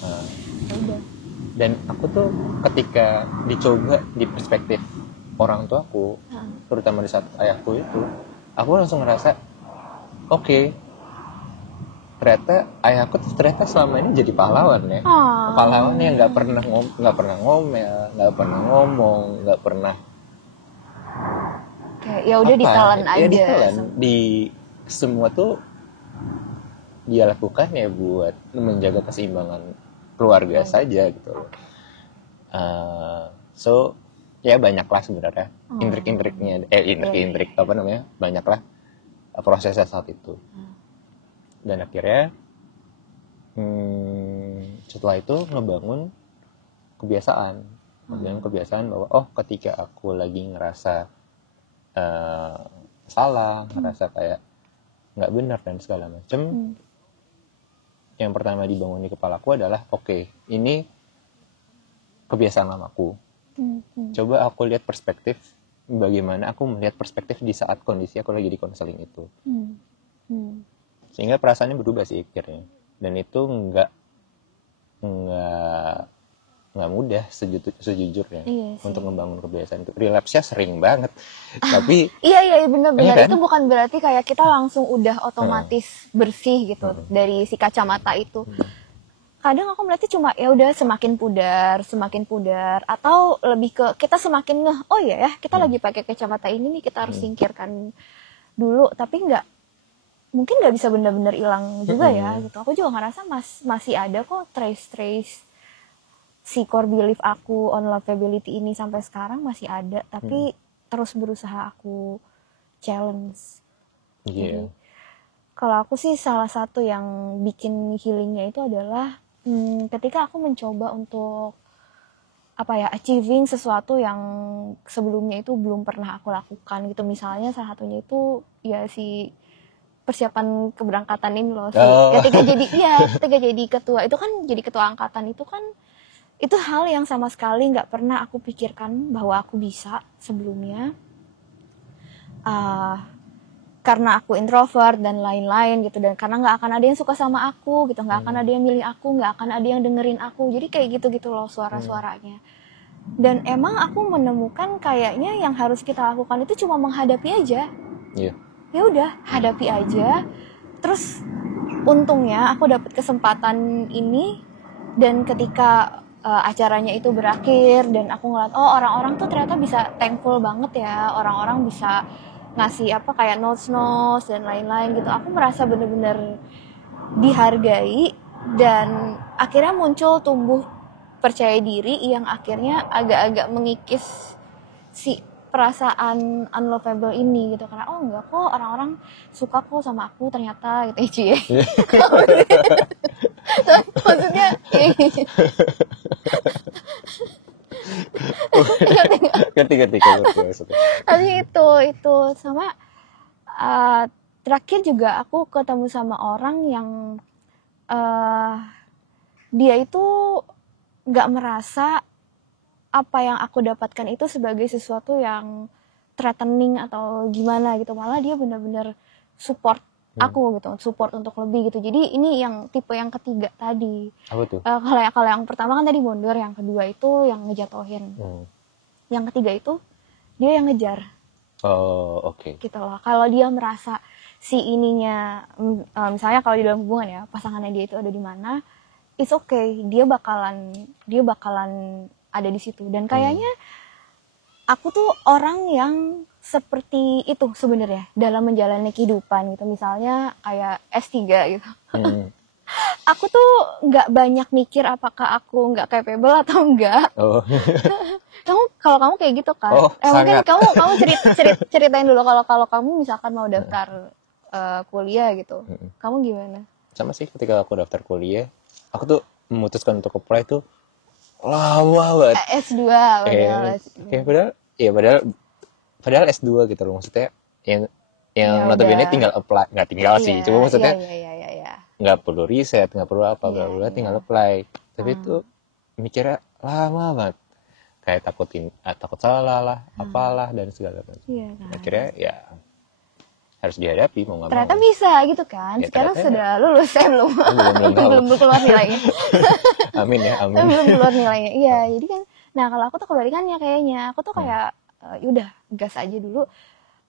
Dan aku tuh ketika dicoba di perspektif orang tuaku, terutama di saat ayahku itu, aku langsung ngerasa oke, ternyata ayahku tuh ternyata selama ini jadi pahlawan ya. Pahlawan yang nggak pernah ngomel, nggak pernah ngomong, nggak pernah kayak ya udah ditelan aja. Ditelan. Di semua tuh dia lakukan ya buat menjaga keseimbangan keluarga saja gitu. So ya banyaklah sebenarnya intrik-intriknya, intrik apa namanya, banyaklah prosesnya saat itu. Dan akhirnya setelah itu ngebangun kebiasaan bahwa ketika aku lagi ngerasa salah, ngerasa kayak nggak benar dan segala macam, yang pertama dibangun di kepalaku adalah ini kebiasaan lamaku. Coba aku lihat perspektif, bagaimana aku melihat perspektif di saat kondisi aku lagi di konseling itu. Sehingga perasaannya berubah sih akhirnya. Dan itu nggak mudah sejujurnya untuk membangun kebiasaan itu. Relapse-nya sering banget. Tapi iya benar-benar kan? Itu bukan berarti kayak kita langsung udah otomatis bersih gitu dari si kacamata itu. Kadang aku melihatnya cuma ya udah semakin pudar, atau lebih ke kita semakin ngeh, oh iya ya kita lagi pakai kacamata ini nih, kita harus singkirkan dulu. Tapi mungkin nggak bisa benar-benar hilang juga ya gitu. Aku juga ngerasa masih ada kok trace si core belief aku on lovability ini sampai sekarang masih ada, tapi terus berusaha aku challenge. Jadi kalau aku sih salah satu yang bikin healingnya itu adalah ketika aku mencoba untuk achieving sesuatu yang sebelumnya itu belum pernah aku lakukan gitu. Misalnya salah satunya itu ya si persiapan keberangkatan ini loh. Ketika jadi ketua itu kan, jadi ketua angkatan itu kan, itu hal yang sama sekali nggak pernah aku pikirkan bahwa aku bisa sebelumnya. Karena aku introvert dan lain-lain gitu, dan karena nggak akan ada yang suka sama aku gitu, nggak akan ada yang milih aku, nggak akan ada yang dengerin aku, jadi kayak gitu loh suara-suaranya. Dan emang aku menemukan kayaknya yang harus kita lakukan itu cuma menghadapi aja. Ya udah, hadapi aja. Terus untungnya aku dapat kesempatan ini, dan ketika acaranya itu berakhir dan aku ngeliat orang-orang tuh ternyata bisa thankful banget ya, orang-orang bisa ngasih kayak notes dan lain-lain gitu. Aku merasa bener-bener dihargai, dan akhirnya muncul tumbuh percaya diri yang akhirnya agak-agak mengikis si perasaan unlovable ini gitu, karena enggak kok, orang-orang suka kok sama aku ternyata gitu ya. Maksudnya Ngerti. tapi itu sama terakhir juga aku ketemu sama orang yang dia itu nggak merasa apa yang aku dapatkan itu sebagai sesuatu yang threatening atau gimana gitu, malah dia benar-benar support aku gitu, support untuk lebih gitu. Jadi ini yang tipe yang ketiga tadi. Apa tuh? Kalau yang pertama kan tadi mundur, yang kedua itu yang ngejatohin, yang ketiga itu dia yang ngejar. Oh, oke. Gitu loh. Kalau dia merasa si ininya, misalnya kalau di dalam hubungan ya, pasangannya dia itu ada di mana, it's okay, dia bakalan ada di situ. Dan kayaknya aku tuh orang yang seperti itu sebenarnya dalam menjalani kehidupan gitu. Misalnya kayak S3 gitu. Aku tuh nggak banyak mikir apakah aku nggak capable atau enggak. Oh. Kamu kayak gitu kan? Mungkin kamu ceritain dulu kalau kamu misalkan mau daftar kuliah gitu. Kamu gimana? Sama sih, ketika aku daftar kuliah, aku tuh memutuskan untuk apply tuh lama banget. S2 padahal S2 gitu loh, maksudnya yang notabene tinggal apply, nggak tinggal sih, cuma maksudnya nggak perlu riset, nggak perlu apa, tinggal apply. Tapi itu mikirnya lama banget, kayak takut salah lah, apalah dan segala macam. Kan? Akhirnya ya harus dihadapi mau nggak mau. Ternyata bisa gitu kan? Ya, sekarang sudah lulus, saya belum keluar nilainya. Amin ya, amin. Belum keluar nilainya. Iya, jadi kan. Nah kalau aku tuh kebalikannya kayaknya, aku tuh kayak yaudah gas aja dulu.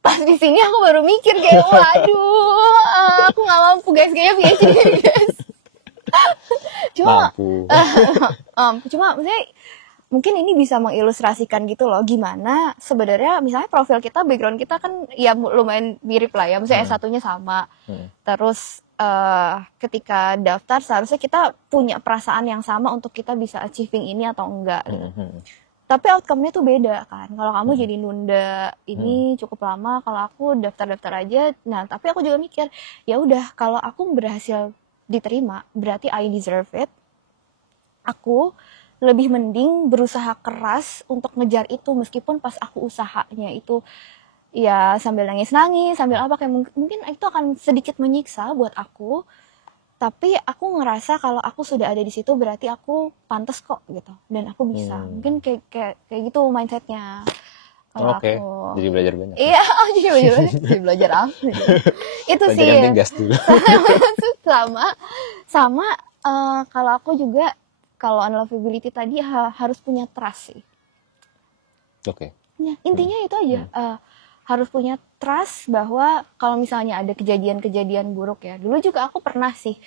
Pas di sini aku baru mikir kayak waduh, aku nggak mampu guys, kayaknya PhD guys. Cuma maksudnya mungkin ini bisa mengilustrasikan gitu loh, gimana sebenarnya misalnya profil kita, background kita kan ya lumayan mirip lah ya, misalnya S1-nya sama. Terus ketika daftar seharusnya kita punya perasaan yang sama untuk kita bisa achieving ini atau enggak. Tapi outcome-nya tuh beda kan. Kalau kamu jadi nunda ini cukup lama, kalau aku daftar-daftar aja. Nah, tapi aku juga mikir, ya udah kalau aku berhasil diterima, berarti I deserve it. Aku lebih mending berusaha keras untuk ngejar itu, meskipun pas aku usahanya itu ya sambil nangis-nangis, sambil apa, kayak mungkin itu akan sedikit menyiksa buat aku. Tapi aku ngerasa kalau aku sudah ada di situ berarti aku pantas kok gitu, dan aku bisa. Mungkin kayak gitu mindsetnya. Oke, jadi belajar banyak. Iya, jadi belajar apa? Itu sih. Ganti gas dulu. sama kalau aku juga, kalau unlovability tadi harus punya trust sih. Oke. Ya, intinya itu aja. Harus punya trust bahwa kalau misalnya ada kejadian-kejadian buruk ya. Dulu juga aku pernah sih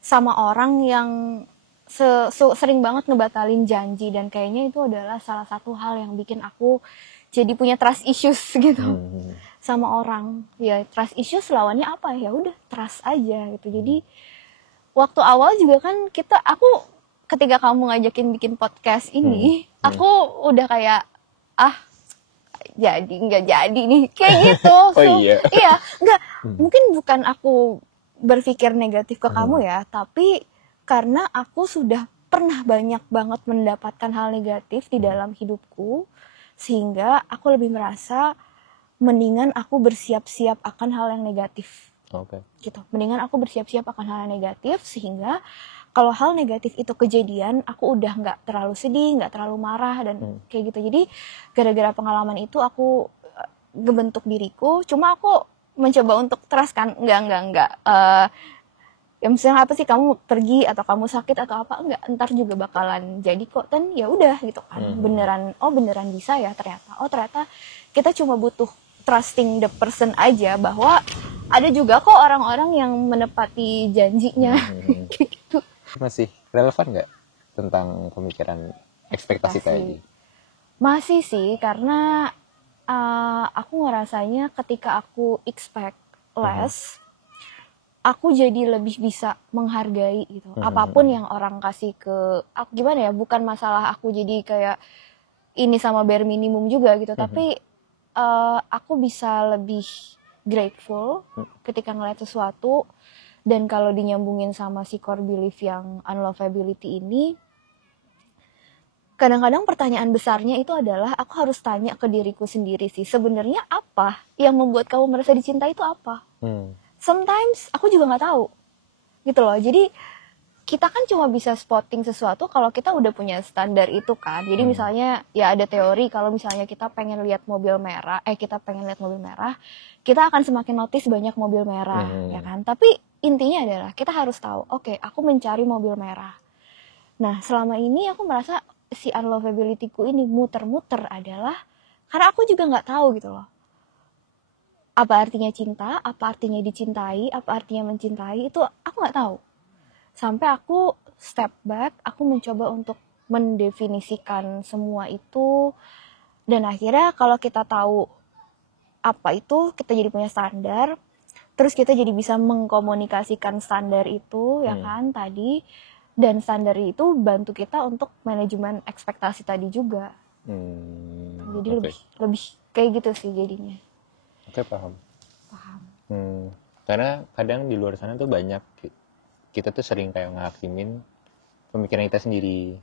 sama orang yang sering banget ngebatalin janji, dan kayaknya itu adalah salah satu hal yang bikin aku jadi punya trust issues gitu sama orang. Ya trust issues lawannya apa? Ya udah trust aja gitu. Jadi waktu awal juga kan aku ketika kamu ngajakin bikin podcast ini, aku udah kayak nggak jadi nih kayak gitu. Iya, nggak mungkin bukan aku berpikir negatif ke kamu ya, tapi karena aku sudah pernah banyak banget mendapatkan hal negatif di dalam hidupku, sehingga aku lebih merasa mendingan aku bersiap-siap akan hal yang negatif. Gitu, mendingan aku bersiap-siap akan hal yang negatif, sehingga kalau hal negatif itu kejadian, aku udah nggak terlalu sedih, nggak terlalu marah, dan kayak gitu. Jadi gara-gara pengalaman itu aku ngebentuk diriku. Cuma aku mencoba untuk trust kan, enggak. Ya misalnya apa sih, kamu pergi atau kamu sakit atau apa, enggak, ntar juga bakalan jadi kok. Dan ya udah gitu kan, beneran bisa ya ternyata kita cuma butuh trusting the person aja, bahwa ada juga kok orang-orang yang menepati janjinya. Gitu. Masih relevan nggak tentang pemikiran ekspektasi tadi? Masih sih, karena aku ngerasanya ketika aku expect less, aku jadi lebih bisa menghargai gitu. Apapun yang orang kasih ke aku, gimana ya, bukan masalah aku jadi kayak ini sama bare minimum juga gitu, tapi aku bisa lebih grateful ketika ngeliat sesuatu. Dan kalau dinyambungin sama si core belief yang unlovability ini, kadang-kadang pertanyaan besarnya itu adalah aku harus tanya ke diriku sendiri sih, sebenarnya apa yang membuat kamu merasa dicintai itu apa? Sometimes aku juga nggak tahu gitu loh. Jadi kita kan cuma bisa spotting sesuatu kalau kita udah punya standar itu kan. Jadi misalnya ya ada teori kalau misalnya kita pengen lihat mobil merah, kita akan semakin notice banyak mobil merah, ya kan. Tapi intinya adalah kita harus tahu, oke, aku mencari mobil merah. Nah, selama ini aku merasa si unlovability-ku ini muter-muter adalah karena aku juga nggak tahu gitu loh. Apa artinya cinta, apa artinya dicintai, apa artinya mencintai, itu aku nggak tahu. Sampai aku step back, aku mencoba untuk mendefinisikan semua itu. Dan akhirnya kalau kita tahu apa itu, kita jadi punya standar. Terus kita jadi bisa mengkomunikasikan standar itu, ya kan, tadi. Dan standar itu bantu kita untuk manajemen ekspektasi tadi juga. Jadi lebih kayak gitu sih jadinya. Oke, paham. Karena kadang di luar sana tuh banyak, kita tuh sering kayak ngehakimin pemikiran kita sendiri.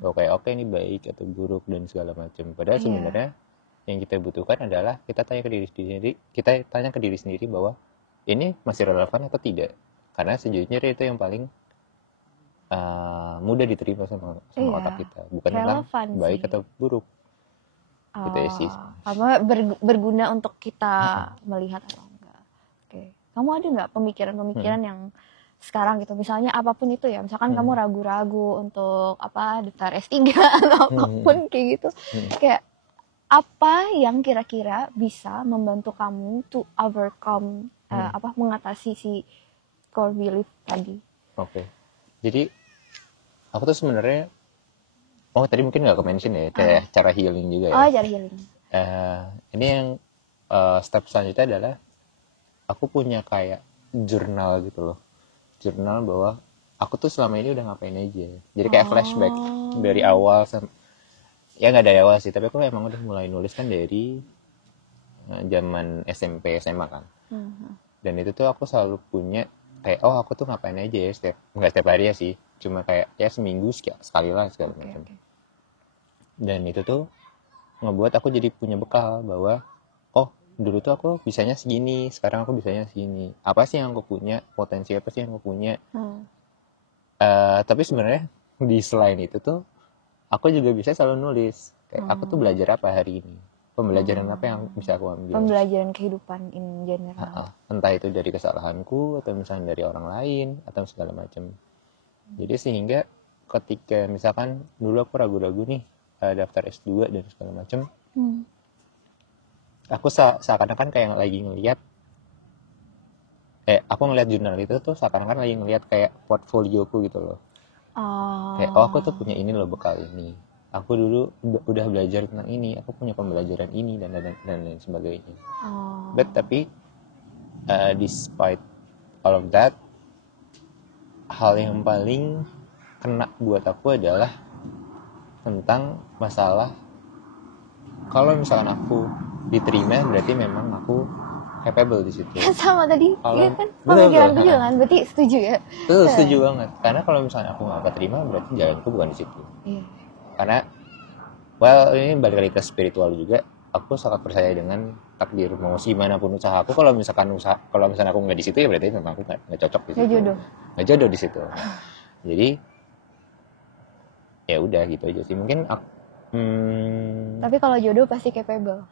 Bahwa kayak oke, ini baik atau buruk dan segala macam. Padahal sebenarnya yang kita butuhkan adalah kita tanya ke diri sendiri bahwa ini masih relevan atau tidak. Karena sejujurnya itu yang paling mudah diterima sama otak kita, bukan tentang baik atau buruk. Gitu ya sih. Apa berguna untuk kita melihat atau enggak. Oke. Kamu ada nggak pemikiran-pemikiran yang sekarang gitu, misalnya apapun itu ya, misalkan kamu ragu-ragu untuk daftar S3 atau apapun kayak gitu, kayak apa yang kira-kira bisa membantu kamu to overcome mengatasi si core belief tadi? Oke. Jadi aku tuh sebenarnya tadi mungkin nggak ke-mention ya cara healing juga ya. Cara healing. Ini yang step selanjutnya adalah aku punya kayak jurnal gitu loh. Jurnal bahwa aku tuh selama ini udah ngapain aja. Jadi kayak flashback dari awal ya nggak dari awal sih, tapi aku emang udah mulai nulis kan dari zaman SMP SMA kan. Dan itu tuh aku selalu punya kayak aku tuh ngapain aja ya nggak setiap hari ya sih, cuma kayak ya seminggu sekali lah segala macam. Dan itu tuh ngebuat aku jadi punya bekal bahwa dulu tuh aku bisanya segini, sekarang aku bisanya segini. Apa sih yang aku punya, potensi apa sih yang aku punya. Tapi sebenarnya di selain itu tuh aku juga bisa selalu nulis kayak aku tuh belajar apa hari ini, pembelajaran apa yang bisa aku ambil, pembelajaran kehidupan in general. Entah itu dari kesalahanku atau misalnya dari orang lain atau segala macam. Jadi sehingga ketika misalkan dulu aku ragu-ragu nih daftar S2 dan segala macam, aku seakan-akan kayak lagi ngelihat aku ngelihat jurnal itu tuh seakan-akan lagi ngelihat kayak portfolioku gitu loh. Kayak aku tuh punya ini loh, bekal ini. Aku dulu udah belajar tentang ini, aku punya pembelajaran ini dan lain sebagainya. Tapi despite all of that, hal yang paling kena buat aku adalah tentang masalah kalau misalkan aku diterima berarti memang aku capable di situ. Sama tadi, iya kan pemikiran juga kan, berarti setuju ya? Betul, setuju banget. Karena kalau misalnya aku nggak keterima berarti jalanku bukan di situ. Karena ini balik lagi ke spiritual juga. Aku sangat percaya dengan takdir, mau gimana pun usaha aku. Kalau misalkan aku nggak di situ ya berarti memang aku nggak cocok di situ. Nggak jodoh di situ. Jadi ya udah gitu aja sih. Mungkin tapi kalau jodoh pasti capable.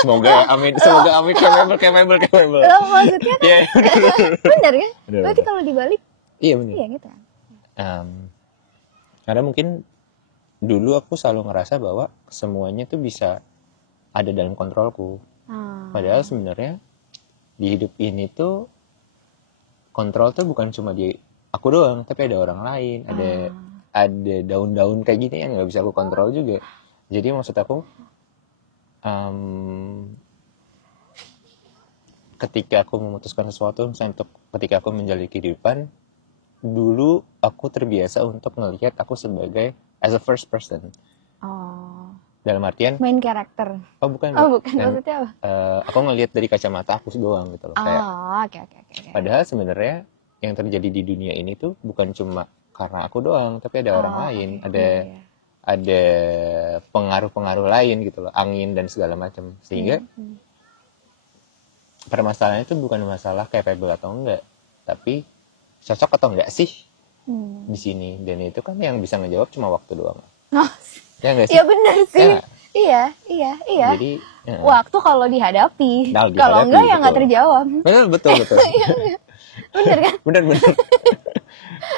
Semoga amin capable. Maksudnya kan benar kan? Berarti kalau dibalik benar. Iya gitu kan. Karena mungkin dulu aku selalu ngerasa bahwa semuanya tuh bisa ada dalam kontrolku. Padahal sebenarnya di hidup ini tuh kontrol tuh bukan cuma di aku doang, tapi ada orang lain, ada daun-daun kayak gini yang nggak bisa aku kontrol juga. Jadi maksud aku ketika aku memutuskan sesuatu, misalnya ketika aku menjalani kehidupan, dulu aku terbiasa untuk ngelihat aku sebagai as a first person. Dalam artian main karakter. Bukan. Maksudnya apa? Aku ngelihat dari kacamata aku doang gitu loh. Oke. Padahal sebenarnya yang terjadi di dunia ini tuh bukan cuma karena aku doang, tapi ada orang lain, ada pengaruh-pengaruh lain gitu loh, angin dan segala macam. Sehingga permasalahannya itu bukan masalah capable atau enggak, tapi cocok atau enggak sih di sini, dan itu kan yang bisa ngejawab cuma waktu doang. Ya enggak sih? Iya benar sih. Iya. Jadi waktu kalau dihadapi, Nah, kalau enggak ya nggak terjawab. Betul. Bener kan? Bener.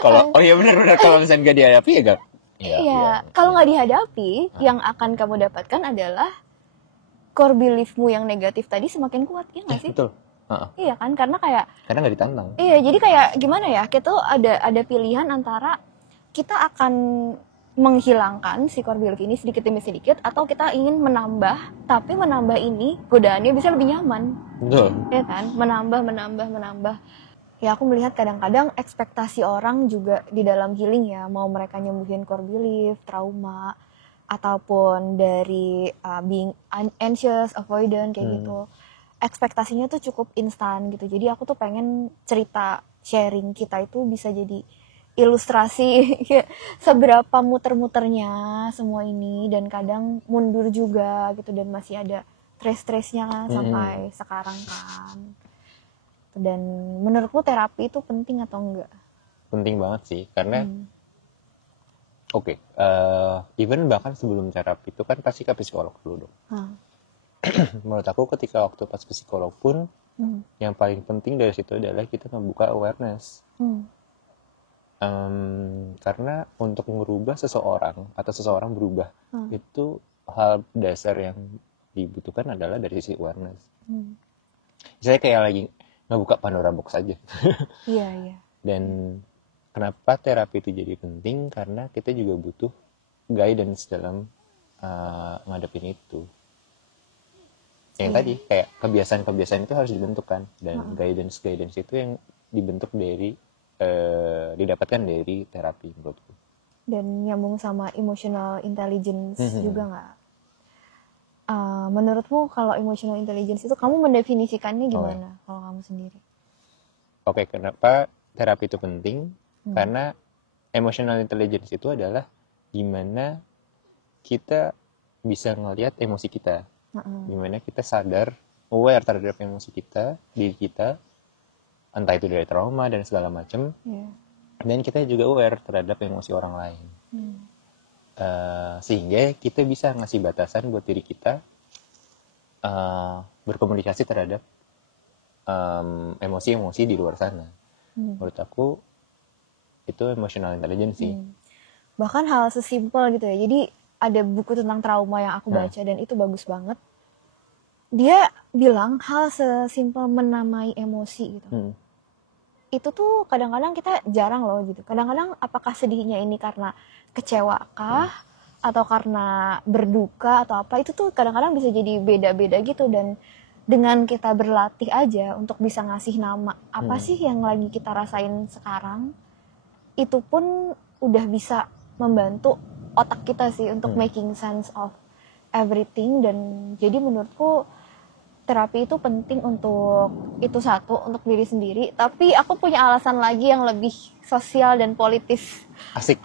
Kalau bener kalau misalnya nggak dihadapi ya enggak. Iya, kalau nggak dihadapi, yang akan kamu dapatkan adalah core beliefmu yang negatif tadi semakin kuat, ya nggak sih? Betul. Iya kan, karena nggak ditantang. Iya, jadi kayak gimana ya? Kita tuh ada pilihan antara kita akan menghilangkan si core belief ini sedikit demi sedikit, atau kita ingin menambah, tapi menambah ini godaannya bisa lebih nyaman. Betul. Ya kan, menambah. Ya aku melihat kadang-kadang ekspektasi orang juga di dalam healing ya, mau mereka nyembuhin core belief, trauma, ataupun dari being anxious, avoidant kayak gitu. Ekspektasinya tuh cukup instan gitu. Jadi aku tuh pengen cerita sharing kita itu bisa jadi ilustrasi seberapa muter-muternya semua ini, dan kadang mundur juga gitu, dan masih ada trace-trace-nya sampai sekarang kan. Dan menurutku terapi itu penting atau enggak? Penting banget sih, karena even bahkan sebelum terapi itu kan pasti ke psikolog dulu dong. Menurut aku ketika waktu pas psikolog pun yang paling penting dari situ adalah kita membuka awareness. Karena untuk merubah seseorang atau seseorang berubah itu hal dasar yang dibutuhkan adalah dari sisi awareness. Misalnya kayak lagi ngebuka Pandora box aja. Iya. Dan kenapa terapi itu jadi penting? Karena kita juga butuh guidance dalam ngadepin itu. Yang tadi kayak kebiasaan-kebiasaan itu harus dibentuk kan, dan guidance itu yang dibentuk dari didapatkan dari terapi menurutku. Dan nyambung sama emotional intelligence juga nggak? Menurutmu kalau emotional intelligence itu kamu mendefinisikannya gimana kalau kamu sendiri? Kenapa terapi itu penting? Karena emotional intelligence itu adalah gimana kita bisa ngelihat emosi kita, gimana kita sadar, aware terhadap emosi kita, diri kita, entah itu dari trauma dan segala macam, dan kita juga aware terhadap emosi orang lain. Sehingga kita bisa ngasih batasan buat diri kita berkomunikasi terhadap emosi-emosi di luar sana. Menurut aku itu emotional intelligence sih. Bahkan hal sesimpel gitu ya. Jadi ada buku tentang trauma yang aku baca dan itu bagus banget. Dia bilang hal sesimpel menamai emosi gitu. Itu tuh kadang-kadang kita jarang loh gitu. Kadang-kadang apakah sedihnya ini karena kecewa kah? Atau karena berduka atau apa, itu tuh kadang-kadang bisa jadi beda-beda gitu. Dan dengan kita berlatih aja untuk bisa ngasih nama apa sih yang lagi kita rasain sekarang, itu pun udah bisa membantu otak kita sih untuk making sense of everything. Dan jadi menurutku terapi itu penting untuk itu satu, untuk diri sendiri. Tapi aku punya alasan lagi yang lebih sosial dan politis. Asik.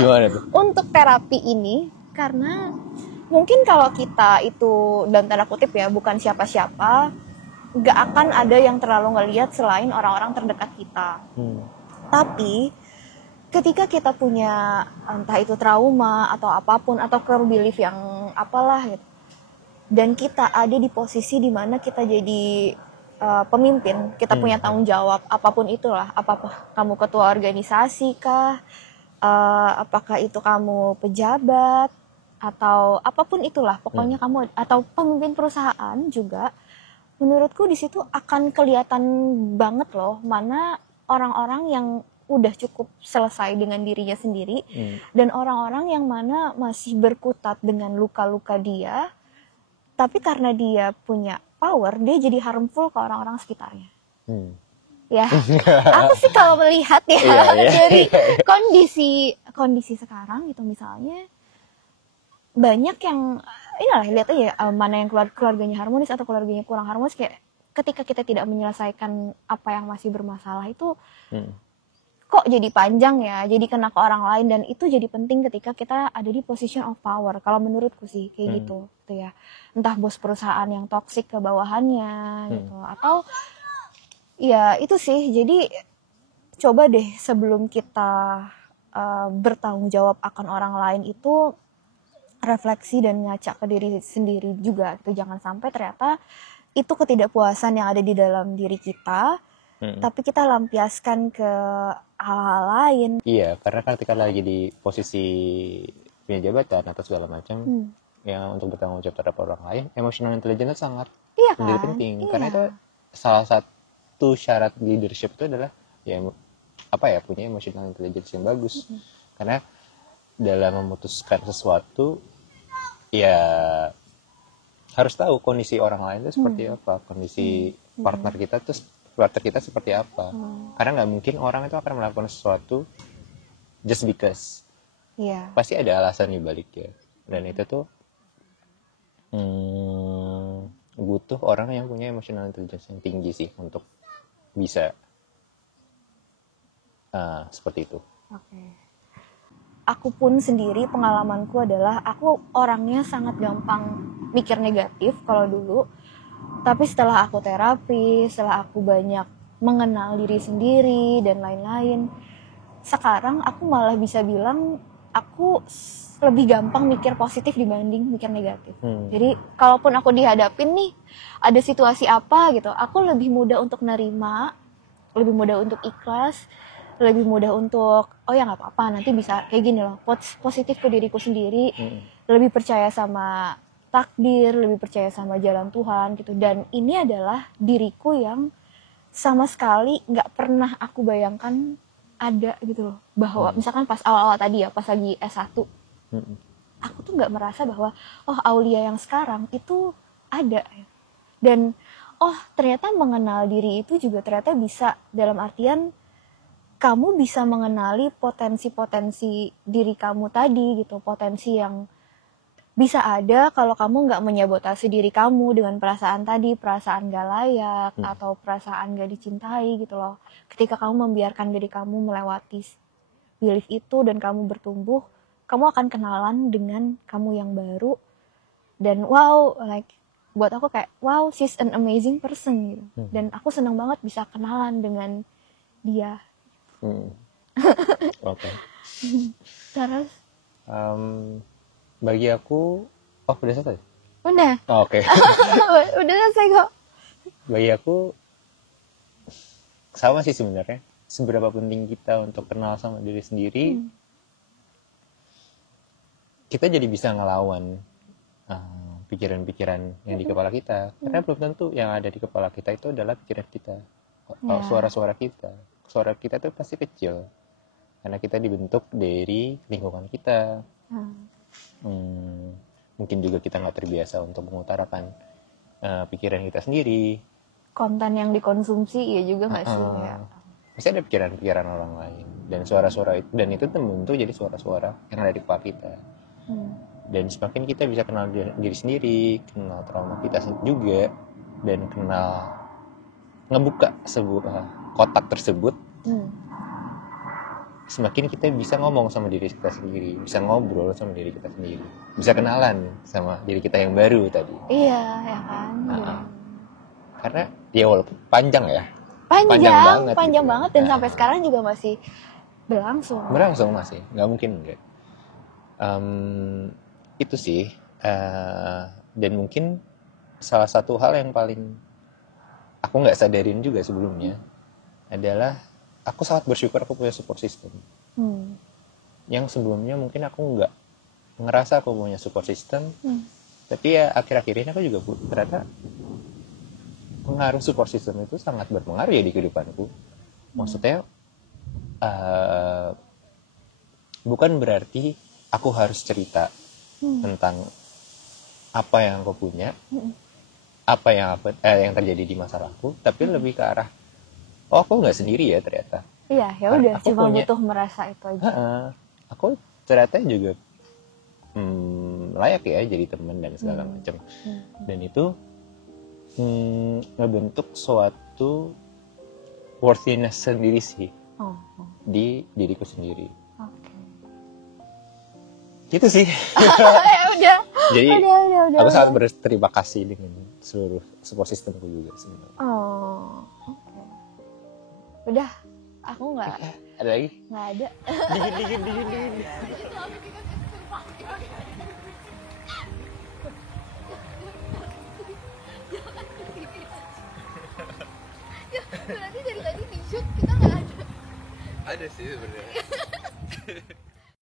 Gimana tuh? Untuk terapi ini, karena mungkin kalau kita itu dalam tanda kutip ya bukan siapa-siapa, gak akan ada yang terlalu ngelihat selain orang-orang terdekat kita. Tapi ketika kita punya entah itu trauma atau apapun, atau core belief yang apalah gitu, dan kita ada di posisi dimana kita jadi pemimpin, kita punya tanggung jawab apapun itulah, apakah kamu ketua organisasi kah, apakah itu kamu pejabat atau apapun itulah, pokoknya kamu atau pemimpin perusahaan juga, menurutku di situ akan kelihatan banget loh mana orang-orang yang udah cukup selesai dengan dirinya sendiri dan orang-orang yang mana masih berkutat dengan luka-luka dia, tapi karena dia punya power, dia jadi harmful ke orang-orang sekitarnya. Ya, aku sih kalau melihat ya dari kondisi sekarang gitu, misalnya banyak yang lihat aja mana yang keluarganya harmonis atau keluarganya kurang harmonis. Kayak ketika kita tidak menyelesaikan apa yang masih bermasalah itu kok jadi panjang ya, jadi kena ke orang lain. Dan itu jadi penting ketika kita ada di position of power, kalau menurutku sih kayak gitu ya. Entah bos perusahaan yang toksik ke bawahannya gitu, atau ya itu sih. Jadi coba deh sebelum kita bertanggung jawab akan orang lain itu refleksi dan ngaca ke diri sendiri juga gitu. Jangan sampai ternyata itu ketidakpuasan yang ada di dalam diri kita, tapi kita lampiaskan ke hal-hal lain. Iya, karena kan ketika lagi di posisi punya jabatan atau segala macam, yang untuk bertanggung jawab terhadap orang lain, emotional intelligence sangat menjadi penting. Karena itu salah satu syarat leadership itu adalah ya punya emotional intelligence yang bagus. Karena dalam memutuskan sesuatu ya harus tahu kondisi orang lain itu seperti apa, kondisi partner kita seperti apa. Karena nggak mungkin orang itu akan melakukan sesuatu just because. Pasti ada alasan di baliknya. Dan itu tuh butuh orang yang punya emotional intelligence yang tinggi sih untuk bisa seperti itu. Aku pun sendiri pengalamanku adalah aku orangnya sangat gampang mikir negatif kalau dulu. Tapi setelah aku terapi, setelah aku banyak mengenal diri sendiri dan lain-lain, sekarang aku malah bisa bilang aku lebih gampang mikir positif dibanding mikir negatif. Jadi kalaupun aku dihadapin nih, ada situasi apa gitu, aku lebih mudah untuk nerima, lebih mudah untuk ikhlas, lebih mudah untuk ya nggak apa-apa, nanti bisa kayak gini loh, positif ke diriku sendiri, lebih percaya sama takdir, lebih percaya sama jalan Tuhan gitu. Dan ini adalah diriku yang sama sekali nggak pernah aku bayangkan ada gitu loh, bahwa misalkan pas awal-awal tadi ya, pas lagi S1, aku tuh nggak merasa bahwa Aulia yang sekarang itu ada. Dan ternyata mengenal diri itu juga ternyata bisa, dalam artian kamu bisa mengenali potensi-potensi diri kamu tadi gitu, potensi yang bisa ada kalau kamu nggak menyabotase diri kamu dengan perasaan tadi, perasaan gak layak atau perasaan gak dicintai gitu loh. Ketika kamu membiarkan diri kamu melewati belief itu dan kamu bertumbuh, kamu akan kenalan dengan kamu yang baru. Dan buat aku kayak wow, she's an amazing person gitu. Dan aku senang banget bisa kenalan dengan dia. Oke. Terus bagi aku udah selesai? Udah. Oke. Udah selesai kok. Bagi aku sama sih sebenarnya, seberapa penting kita untuk kenal sama diri sendiri. Kita jadi bisa ngelawan pikiran-pikiran yang di kepala kita. Karena belum tentu yang ada di kepala kita itu adalah pikiran kita, suara-suara kita. Suara kita tuh pasti kecil karena kita dibentuk dari lingkungan kita. Mungkin juga kita nggak terbiasa untuk mengutarakan pikiran kita sendiri. Konten yang dikonsumsi ya juga nggak sih ya. Pasti ada pikiran-pikiran orang lain dan suara-suara itu, dan itu terbentuk jadi suara-suara yang ada di kepala kita. Dan semakin kita bisa kenal diri sendiri, kenal trauma kita juga, dan kenal ngebuka sebuah kotak tersebut, semakin kita bisa ngomong sama diri kita sendiri, bisa ngobrol sama diri kita sendiri, bisa kenalan sama diri kita yang baru tadi. Iya, ya kan. Karena ya walaupun panjang ya, panjang banget dan sampai sekarang juga masih berlangsung masih, nggak mungkin enggak. Itu sih, dan mungkin salah satu hal yang paling aku nggak sadarin juga sebelumnya adalah aku sangat bersyukur aku punya support system. Yang sebelumnya mungkin aku nggak ngerasa aku punya support system, tapi ya akhir-akhir ini aku juga ternyata pengaruh support system itu sangat berpengaruh ya di kehidupanku. Maksudnya bukan berarti aku harus cerita tentang apa yang aku punya, apa yang terjadi di masalahku, tapi lebih ke arah aku nggak sendiri ya ternyata. Iya, ya udah, cuma butuh merasa itu aja. Aku ternyata juga layak ya jadi teman dan segala macam. Dan itu ngebentuk suatu worthiness sendiri sih di diriku sendiri. Gitu sih. Udah. Jadi udah. aku sangat berterima kasih dengan seluruh support systemku juga sebenarnya. Udah. Aku nggak. Ada lagi? Nggak ada. Dingin. Berarti dari tadi di shoot kita nggak ada. Ada sih sebenarnya.